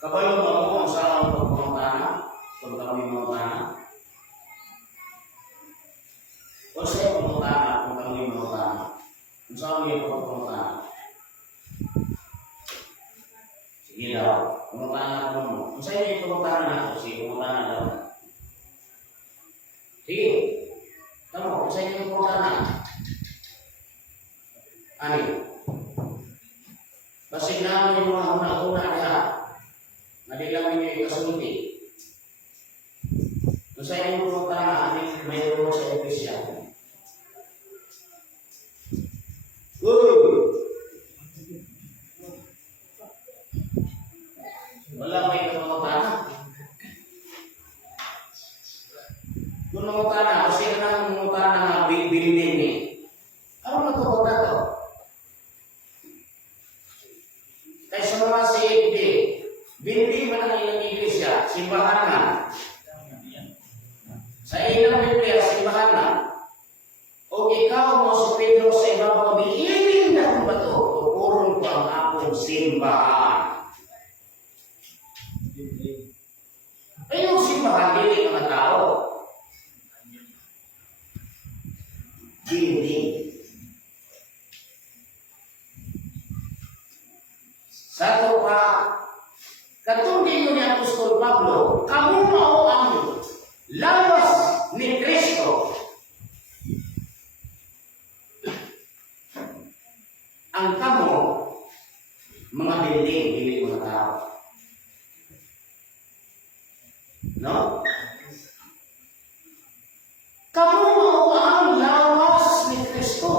Kabayo mo ang sa pagpapangana, kung kami mangana. O sa pagpapangana, kung kami mangana. Kung sa kami pagpapangana. Sige daw, pagpapangana ko mo. Kung sa inyo pagpapangana na, sige, pagpapangana daw. Sige, kamu, kung sa inyo pagpapangana. Ani? Basig namin yung mga una-una niya. Nadilang ninyo ikasulti. Kung sa inyong pumunta na, mayroon sa Episya. Wala may pumunta na. Kung pumunta na, kasi na pumunta na bilinin ni. Ano na pumunta to? Kaysa mga si Ibdi, binti man ang ilang iglesia, simbahan na. Sa ilang Biblia, simbahan na. O ikaw mo sa Pedro sa ibabaw, bihiling na kung ba ito? Tukuron ko ang akong simbahan. Ay yung simbahan, hindi mga tao. Hindi. Sa ito pa, katulad ni Apostol Pablo, kamu mao ang lawas ni Kristo. Ang kamo, mga binding, hindi mga tao. No? Kamu mao ang lawas ni Kristo.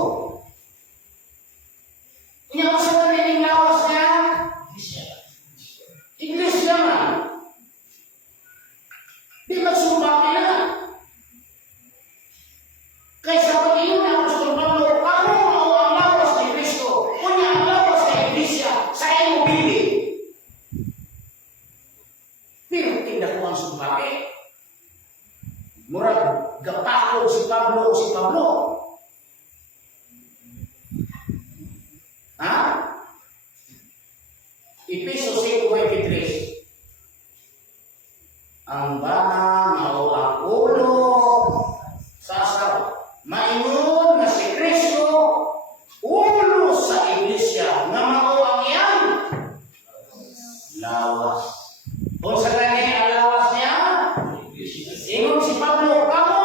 Kanya ka sa kanilang lawas niya? Iglesia man. Di magsumpa ka. Kaysa pag iyon na Apostol Pablo, ako mao ang lawas ni Kristo. Kunya ang lawas ng iglesia sa iyong bibig. Pero tindak mo ang sumpake. Murag gapako si Pablo o si Pablo. Ha? Efeso 5:23. Ang bana mao ang ulo sa asawa. Maingon na si Kristo ulo sa iglesia nga mao ang iyang lawas. O sa kanya ang lawas niya? Ingon si Pablo, kamo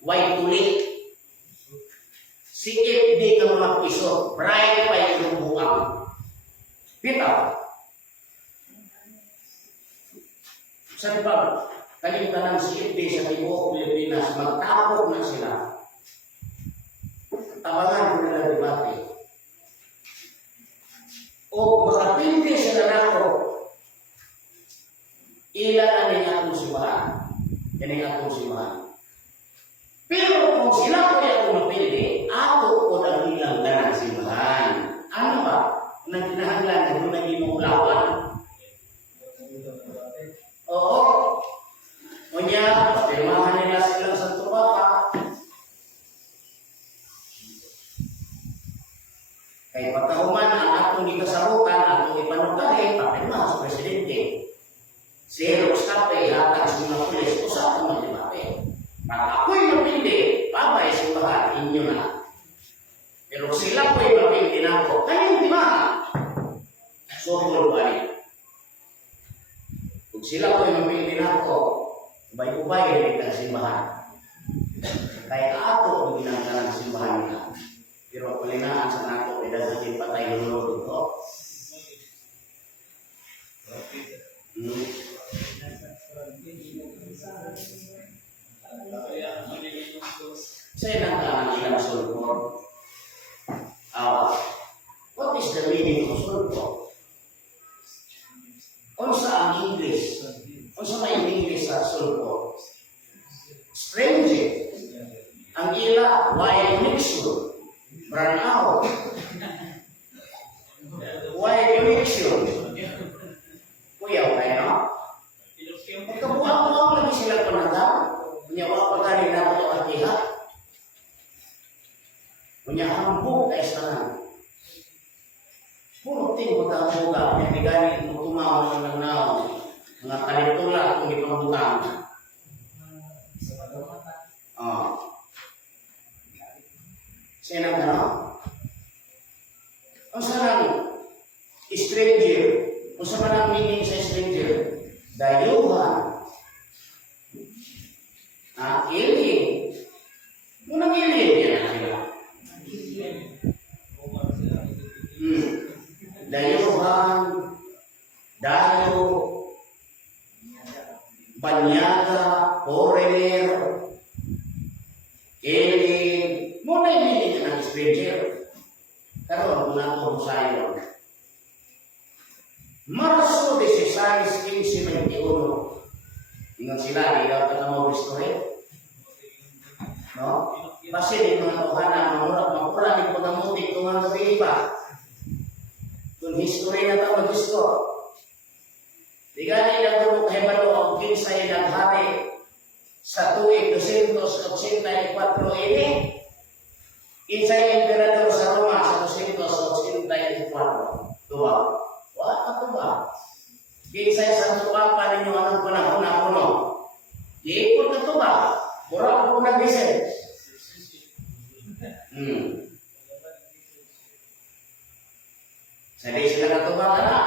white tulik. Sikip di ka mga piso, bright pa yung buwang. Pita. Sa diba, kalimtan ng sikip di sa Tibuok, Pilipinas, magtapok na sila. Tabangan ko nila debate. O makapindi sila na ako, ilan ang atong simbahan. Yan ang atong simbahan. Pero kung sila ko yung mapili, ato ko ang ilang ganang simbahan. Ano ba? Nang kinahanglan na doon naging mulawan. Oo. O niya, pirmahan nila silang sa Tubaka. Kaya pagkahuman ang atong ikasarutan, atong ipanugkahin, papirma sa presidente. Zero stop hatag sa mga pulis, usap naman di ba? Pag ako'y mapindi, babay simbahan, inyo na. Pero sila ko'y mapindi na ako, kayong di ba? Sokol ba rin? Kung sila ko'y mapindi na ako, ubay-ubay rin ang simbahan. Kaya ako ang ginagalang simbahan nila. Pero palinaan sa nato, ay dadating patay lulod ko. Saya nang ilang sulpot. What is the meaning of sulpot? Unsa ang English? Unsa may English sa sulpot? Strange. Ang ila, why mixture? Burn out. Why mixture? Kuya, kayo? Magkabuang-buang lagi sila panagam. Kunyawa pa gani na ito at iha. Kunyahambog ay sanan. Puro ting pagkabuga. Kaya gani mo tumawa ng nagnaw. Mga kalitula kung ipambutang. Sino ka na? Ang sarang stranger. Kung sa manang meaning sa stranger, dayuhan. Alien. Munang alien yan sila. Dayuhan, dayo, banyaga, foreigner, alien. Munang meaning ng stranger. Karoon, muna ko sa iyo. Marso 16, 15, 21. Ingat sila, di daw ka history. No? Kasi di mga tuhana, makulang yung pagamutik tungan sa iba. Kung history na ito, mag-gusto. Di gani na ito kahibalo ang kinsay ng hari sa tuig 284 ini. Kinsay emperador sa Roma sa 284. Tuwa. Apa ba? Kinsay sa Papa ninyo anong panahon na puno. Iikot na ito ba? Mura ko nag-visit. Sabi sila na ito ba na?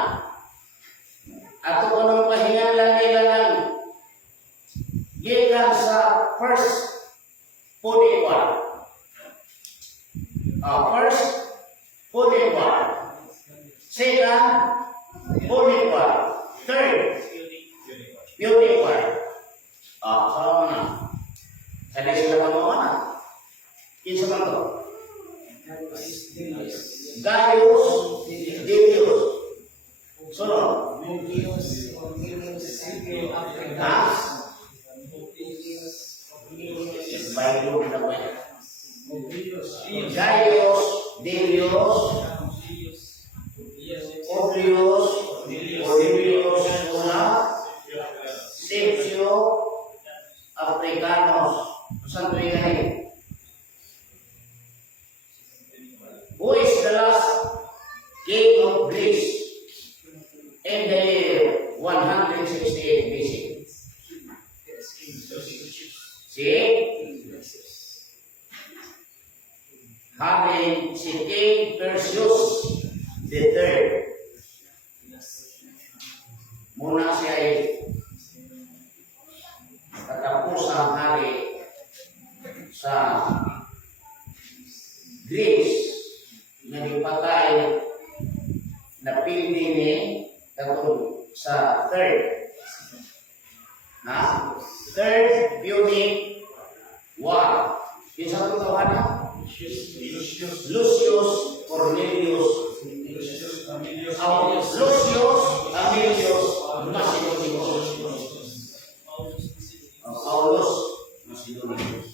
Ato ko nung pahingalan nila ng gikan sa first Potiphar. First Potiphar. Second Potiphar. Third Potiphar. Sama na. Sabi sila ka mga na. Kinsa man to? Gaius Didius. Sunod. Bayo na ba yan? Gaius Didius. Oblius. Oblius una. Sergio Africanos. Saan ito yung who is the last king of Greece in the year 168 BC? See? Having si King Perseus the third. Muna siya ay katapos ang hari apelyido ni Diyos.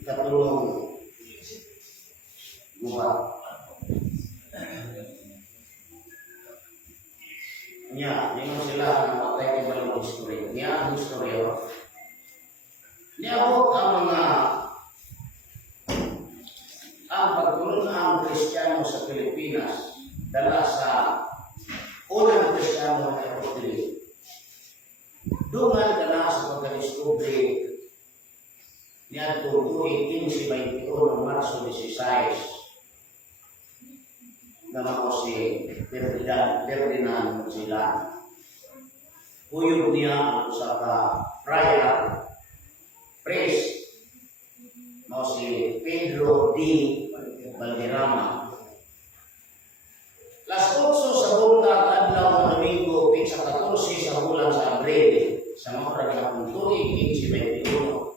Ikatulong buhat. Niya, ningon sila namatay ko ba yung history? Niya ang historyo. Niabot ang mga pagtulong ng Kristiyano sa Pilipinas dala sa unang Kristiyano na Epotili. Dungan ka na sa pagkadiskubre niya tutuin 15-21 ng Marso 16 na ako si Ferdinand Magellan. Huyog niya ang sa friar priest mo si Pedro D. Valderrama. Las 8 sa buntag adlaw ng Domingo, sa 14 sa bulan sa Abril, sa mga kagahapon tuig 1521.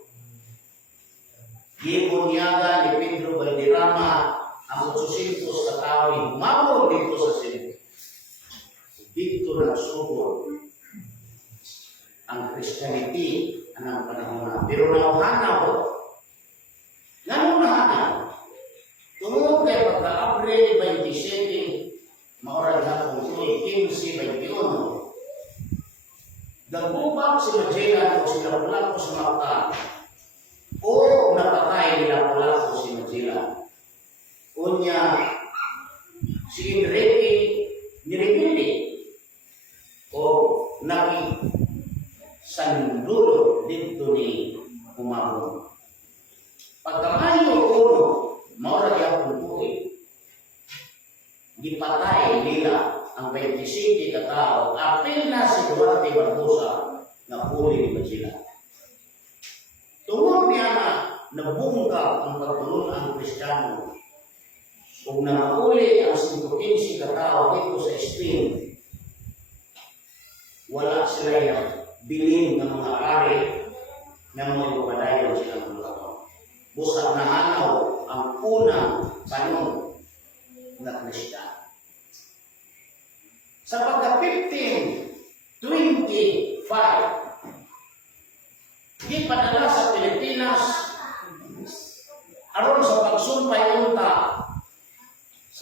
Gibunyaga ni Pedro Valderrama ang 800 katao ni humabol dito sa Cebu. Dito nagsugod ang Christianity anang panahon na. Pero nauhanaw ko. Nanunahanan. Tungod kay pagka-Abril 27, maurag hapong tuloy 15-21. Nagubak si Magellan o si Lapu-Lapu sa mata o napatay ni Lapu-Lapu si Magellan. Unya si Enrique niripili o naki sandulo dito ni Humabon. Pagkamayo uno, maura yapon buhay. Gipatay nila ang 27 katao, apil na si Duarte Barbosa na huli ni Magellan. Tungod niya na nabungkag ang pagtulong ang Kristiyano kung nakahuli ang 115 katao dito sa Spain, wala sila yung bilin ng mga ari na mga padayon silang mga katao. Busag na hanaw ang unang panong na Kristiyano. Sa pagka 1525, gipadala sa Pilipinas aron sa pagsumpay unta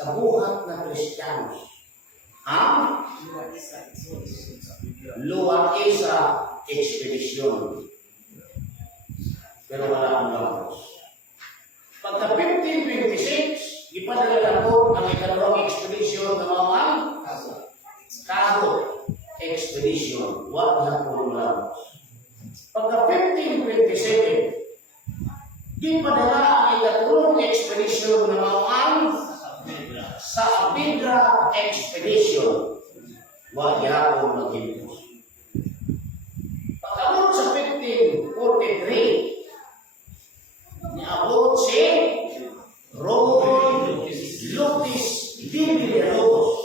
sa buhat na Kristiyano ang Luwag Isa Expedition. Pero wala ang lambos. Pagka 1526, ipadala po ang ikalawang expedition na mga Kago Expedition. Wala po ang lambos. Pagka 1527, ipadala ang ikatlong expedition na mga sa Abidra Expedition. Wag yapon maghimpos. Pagkabot sa 1543, niabot si Roy Lopez de Villalobos.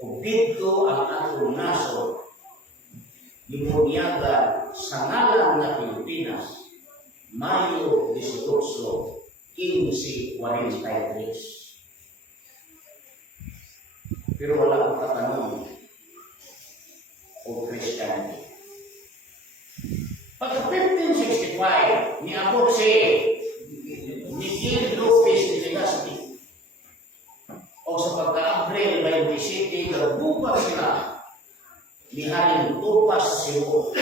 O dito ang atong nasod, gibunyagan sa ngalan na Pilipinas, Mayo 18, 1543. Pero wala akong katanong o Christianity. Pagka 1565, niabot si Miguel Lopez de Legazpi. O sa pagka-Abril 27, nagbukas sila ni Haring Tupas Cebu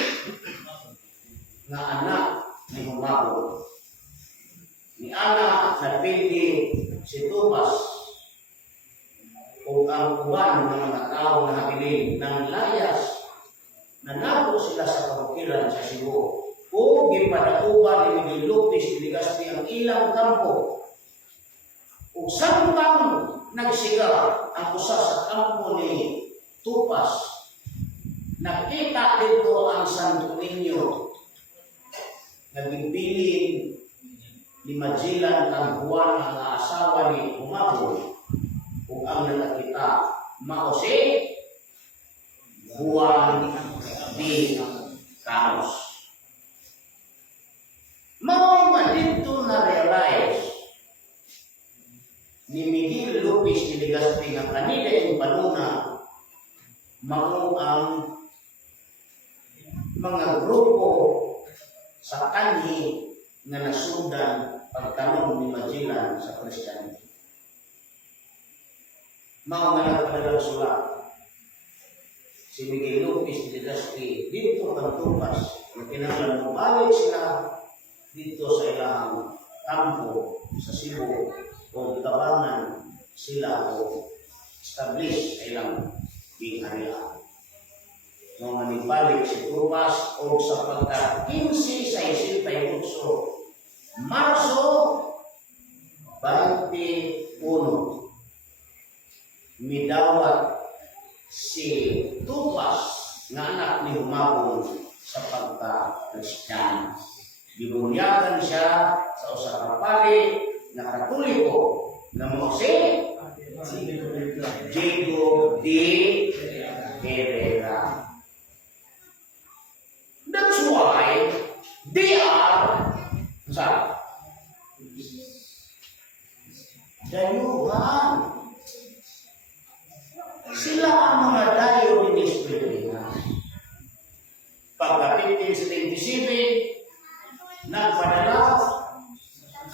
na anak ni Humabon. Ni anak na pili si Tupas o ang uban ng mga tao na habilin ng layas na nato sila sa kabukiran sa Cebu o gipadauban ni Miguel Lopez de Legazpi ang ilang kampo o samtang nagsigaw ang usa sa kampo ni Tupas, nakita dito ang Santo Niño nagbibilin ni Magellan ang Juan ang asawa ni Humabon. Kung ang nakakita, mao si Juan de Canos. Mao nga dito na-realize ni Miguel Lopez de Legazpi nga kanila yung panuna mao ang mga grupo sa kanhi nga nasundan pagtanong ni Magellan sa Christianity. Mao nga nagpadala sulat si Miguel Lopez de Legazpi dito kang tupas na kinahanglan bumalik sila dito sa ilang kampo sa Cebu o tabangan sila o establish sa ilang bingharian. Nung manibalik si Tupas o sa pagka-15 sa 68 Marso 21 midawat si Tupas nga anak ni Humabon sa pagka-Kristiyano. Binunyagan siya sa usa ka pari na Katoliko na mo si Diego de Herrera. That's why they are dayuhan. Sila ang mga dayo ni Pilipinas. Pagka 1577, nagpadala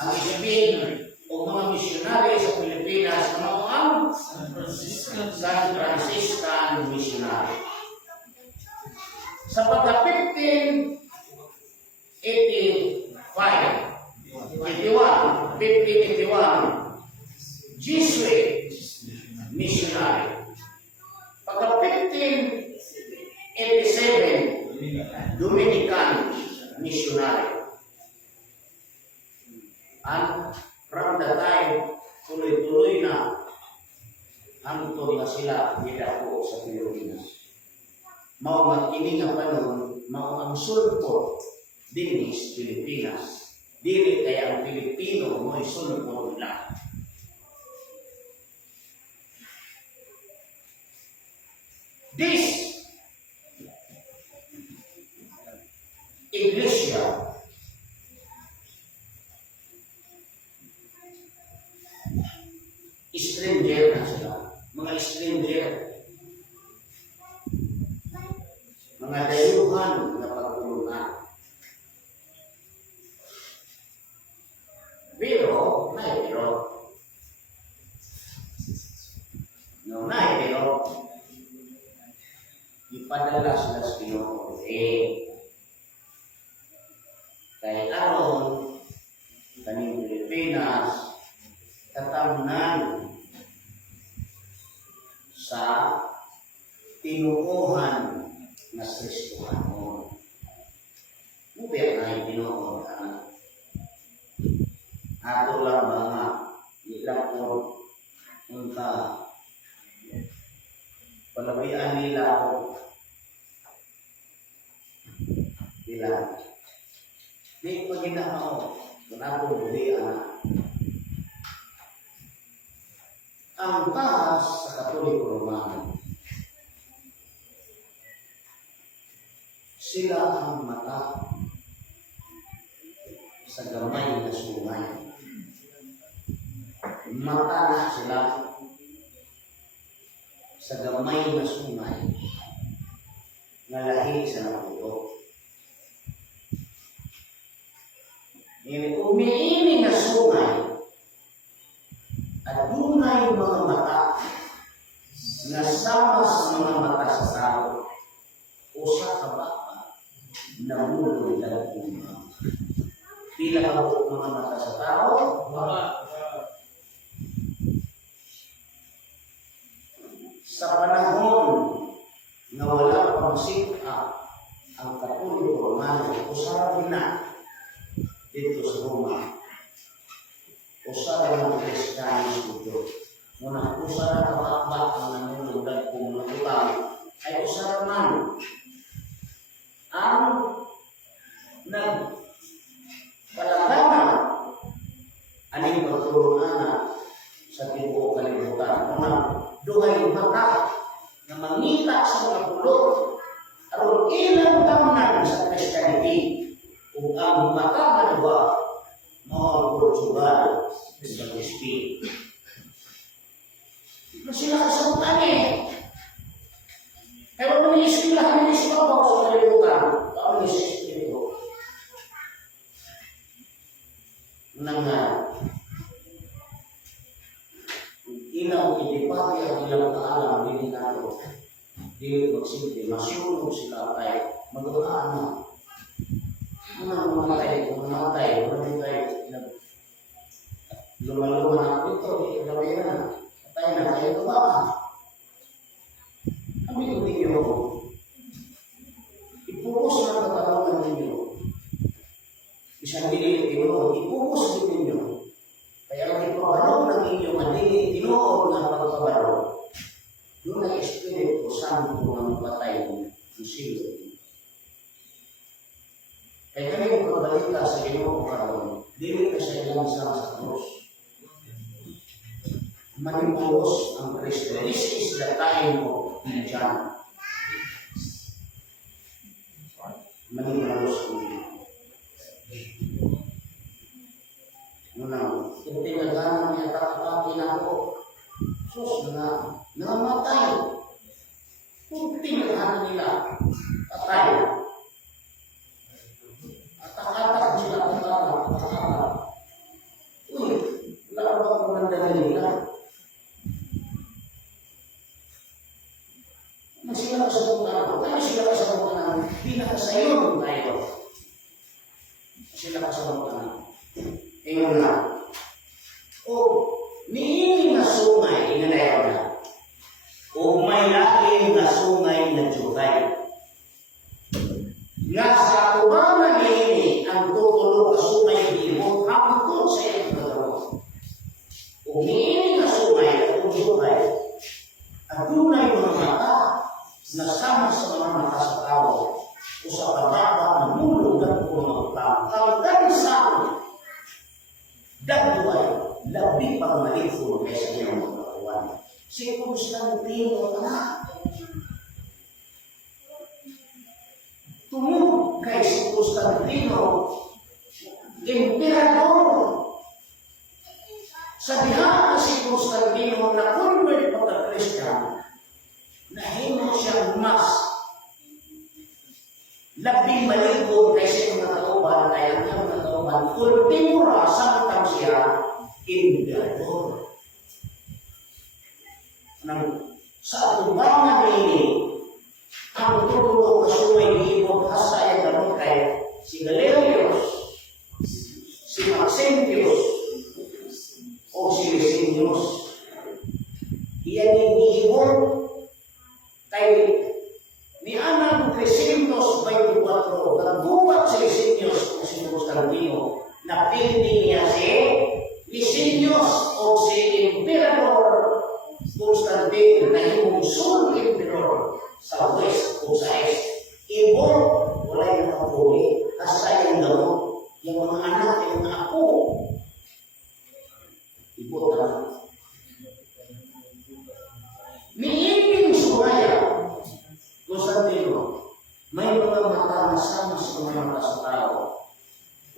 ang isipin o mga misyonary sa Pilipinas na mga San Franciscan missionary. Sa pagka 1581, Jesuit missionary. Pagka 1587, Dominican missionary. And from the time, tuloy-tuloy na hangtod na sila gidako sa Pilipinas. Mao nga kini nga panon, mao ang sulpot dinis Pilipinas. Dili kaya ang Pilipino mo'y sulpot lang. This Iglesia stranger na sila, mga stranger, mga dayuhan na pagtulungan. Pero, ipadala sila sa Pinoy. Kaya aron, kaning Pilipinas, katamnan sa tinuuhan na Kristohanon. Mubaya na yung tinuuhan ka. Ato lang mga ilang po unta palawian nila ako nila. Di ko ginao kung ako bulian. Ang taas sa Katoliko Romano, sila ang mata sa gamay na sungay. Mata na sila sa gamay na sungay nga lahi sa naputo. Umiini na sungay at dunay mga mata na sama sa mga mata sa tao o sa kababa na muloy lang kumang. Pila ka po mga mata sa tao? Sa panahon na wala pang sit-up ang Katoliko Romano, usapin na dito sa Roma. Usara ng Kristiyanismo dito. Muna usara kapakbak ang nanunugad kong nagutang ay usara man ang nagpalagana aning pagtulungan sa tibuok kalibutan. Muna duhay mata na mangita sa mga pulot aron ilang tamnan sa Christianity kung ang mata na diba mga Portugal sa Spain. Na sila kasabutan eh. Kaya wala mga eskwelahan ng islabaw sa kalibutan. nang ilang idipati ang ilang kaalam din nato. Dili magsimple, masyunog sila kay magdukaan na. Unang mamatay, wala tayo lumaluman ako ito, ilaway na. Patay na kayo ito ba? Kami ito ninyo ako. Ipupos na katawan ninyo. Isang dili tinuod, ipupos din ninyo. Kaya ang ipabalo ng inyong dili tinuod na pagpabalo. Doon ay Espiritu Santo ng patay ng silo. Kaya kami magbalita sa Ginoo karon, dili ka sa ilang sa krus. Manipulos ang Kristo. This is the time of John. Manipulos ang kung tinaganan niya kakapati na ako, sus na namatay. Kung tinaganan nila, patay. At sila katakat. Uy, wala ba kung nandali nila? Sila kasabukan, kaya sila kasabukan, pinakasayon tayo. Sila kasabukan. Ingon na. O, niining na sungay, inanayaw na. O may laking na sungay na jutay. Nga sa kubangan niini, ang tutulog na sungay limot, hapon sa iyong kagawin. O niining na sungay, at jutay. At tunay mga mata, na sama sa mga mata sa tao, o sa kababa na mulog at mga tao. Kaldan sa dagduay, labi pang malifo kaysa niyang mga kawan. Si Constantino na. Tumug kay si Constantino, emperador. Sa diha si Constantino na convert pagka-Christian, nahimo siyang mas labing malibog kaysa yung mga kauban, kaya ang mga kauban, ultimura samtang siya, emperador. Sa atubangan ini, ang tulo kasumay liibog hasa yung ganun kay si Galerius, si Maxentius, o si Licinius. Iyan yung liibog kay ni Anang 324, nagbuwat si Licinius o si Constantino, napindi niya si Licinius o si Emperador Constantino na yung sul Emperador sa west o sa east. Ibo, wala yung nakapuli, hasta yung gamot, yung mga anak, yung mga apo. Ibo talaga. Niining sumaya, Constantino, may mga mata na sama sa mga mata sa tao.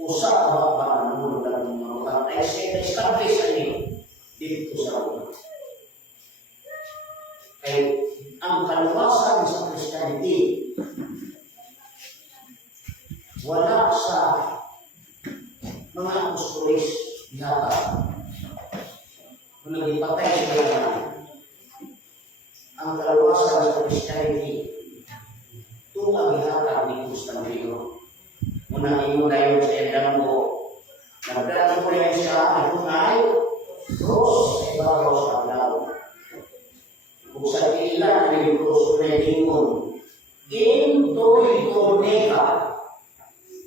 Usa ka ba ang nulugan ng mga mata? Ay establish ani dito sa una. Kaya ang kaluwasan sa Christianity wala sa mga apostolis yata. Kung nagipatay sila ang kaluwasan sa Christianity ito ang ihatag ni Constantino. Muna inunayon sa edang ko. Nagdaan ko rin siya ang tunay cross sa ibabaw sa ablaw. Kung sa ilan ay cross na lingon in doidoneca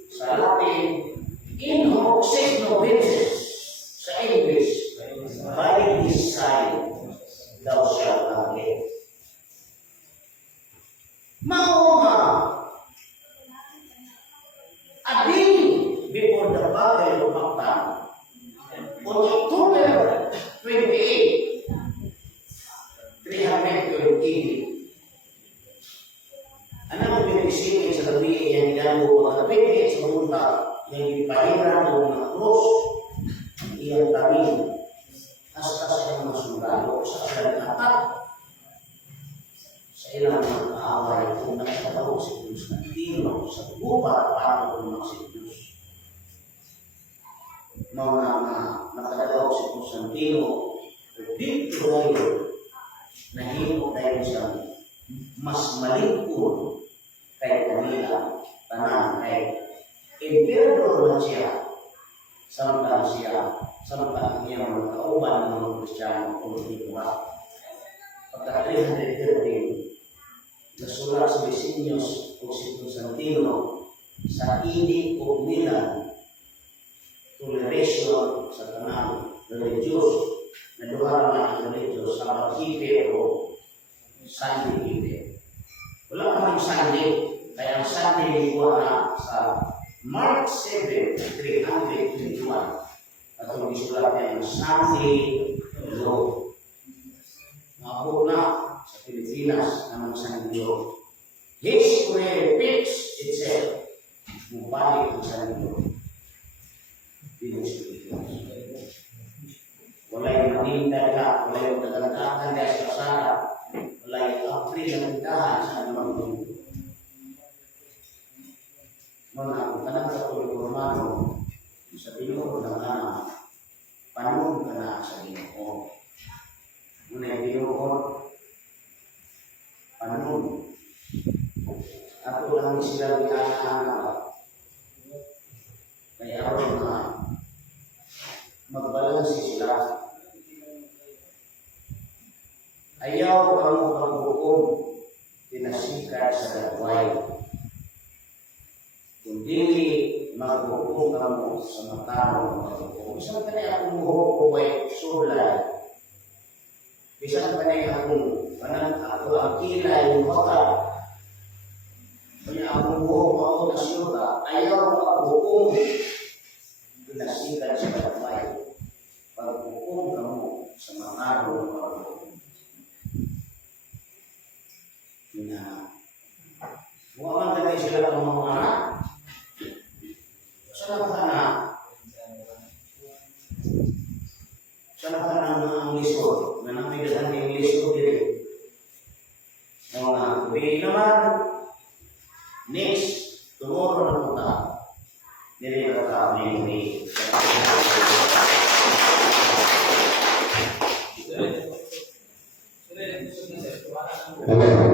sa Latin in hoc signo vinces sa English by this sign thou shalt not live. Maoma ading before the battle of Mactan on October 28, 320. Anong pinag-isipin sa gabi yang ginagawa mga kapitid sa munta yang ipahiran ng mga krus iyang tabi hasta sa mga sundalo sa kalagat sa ilang mga kaaway kung nakatawag si Constantino sa gubat para kung si Diyos. mga nakadalaw si Constantino, dito tayo, nahimo tayo sa mas malingkod kay kanila, tanan kay emperador na siya, samtang niya mga kauban ng mga Kristiyano kung diba. Pagka 313, nasulat si Licinius o si Constantino sa Edict of Milan, toleration sa tanang religious, na duha na religious sa pag-ibig o Sunday ibig. Wala naman yung Sunday, kaya ang Sunday ikuha na sa Mark 7, 321. At kung isulat niya yung Sunday Law. Mabot na sa Pilipinas ng Sunday Law. History repeats itself. Mubalik ang Sunday Law. Wala yung maninda ka, wala yung tagalagakan ka sa kasara, wala yung apri na tindahan sa anumang mundo. Mga kanang Katoliko Romano, sa Ginoo ng panahon ka na sa Ginoo. Muna yung Ginoo, panahon. Ako lang sila binahana. Kaya ako na magbalansi sila. Ayaw kamu paghukom, pinasikat sa dagway. Kung dili maghukom kamu sa matao maghukom. Isang kanay akong muhukom ay sulay. Isang kanay akong ako ang kilay yung mata. Kaya akong muhukom ako na syuta. Ayaw paghukom, pinasikat sa dagway. Paghukom kamu sa matao maghukom. Huwag man sila ng mga anak. Saan ka na? Saan ka na ng lisod? Nanamigasan ng lisod dito. Mga sabihin naman, next, tomorrow na punta. Dili ka kami.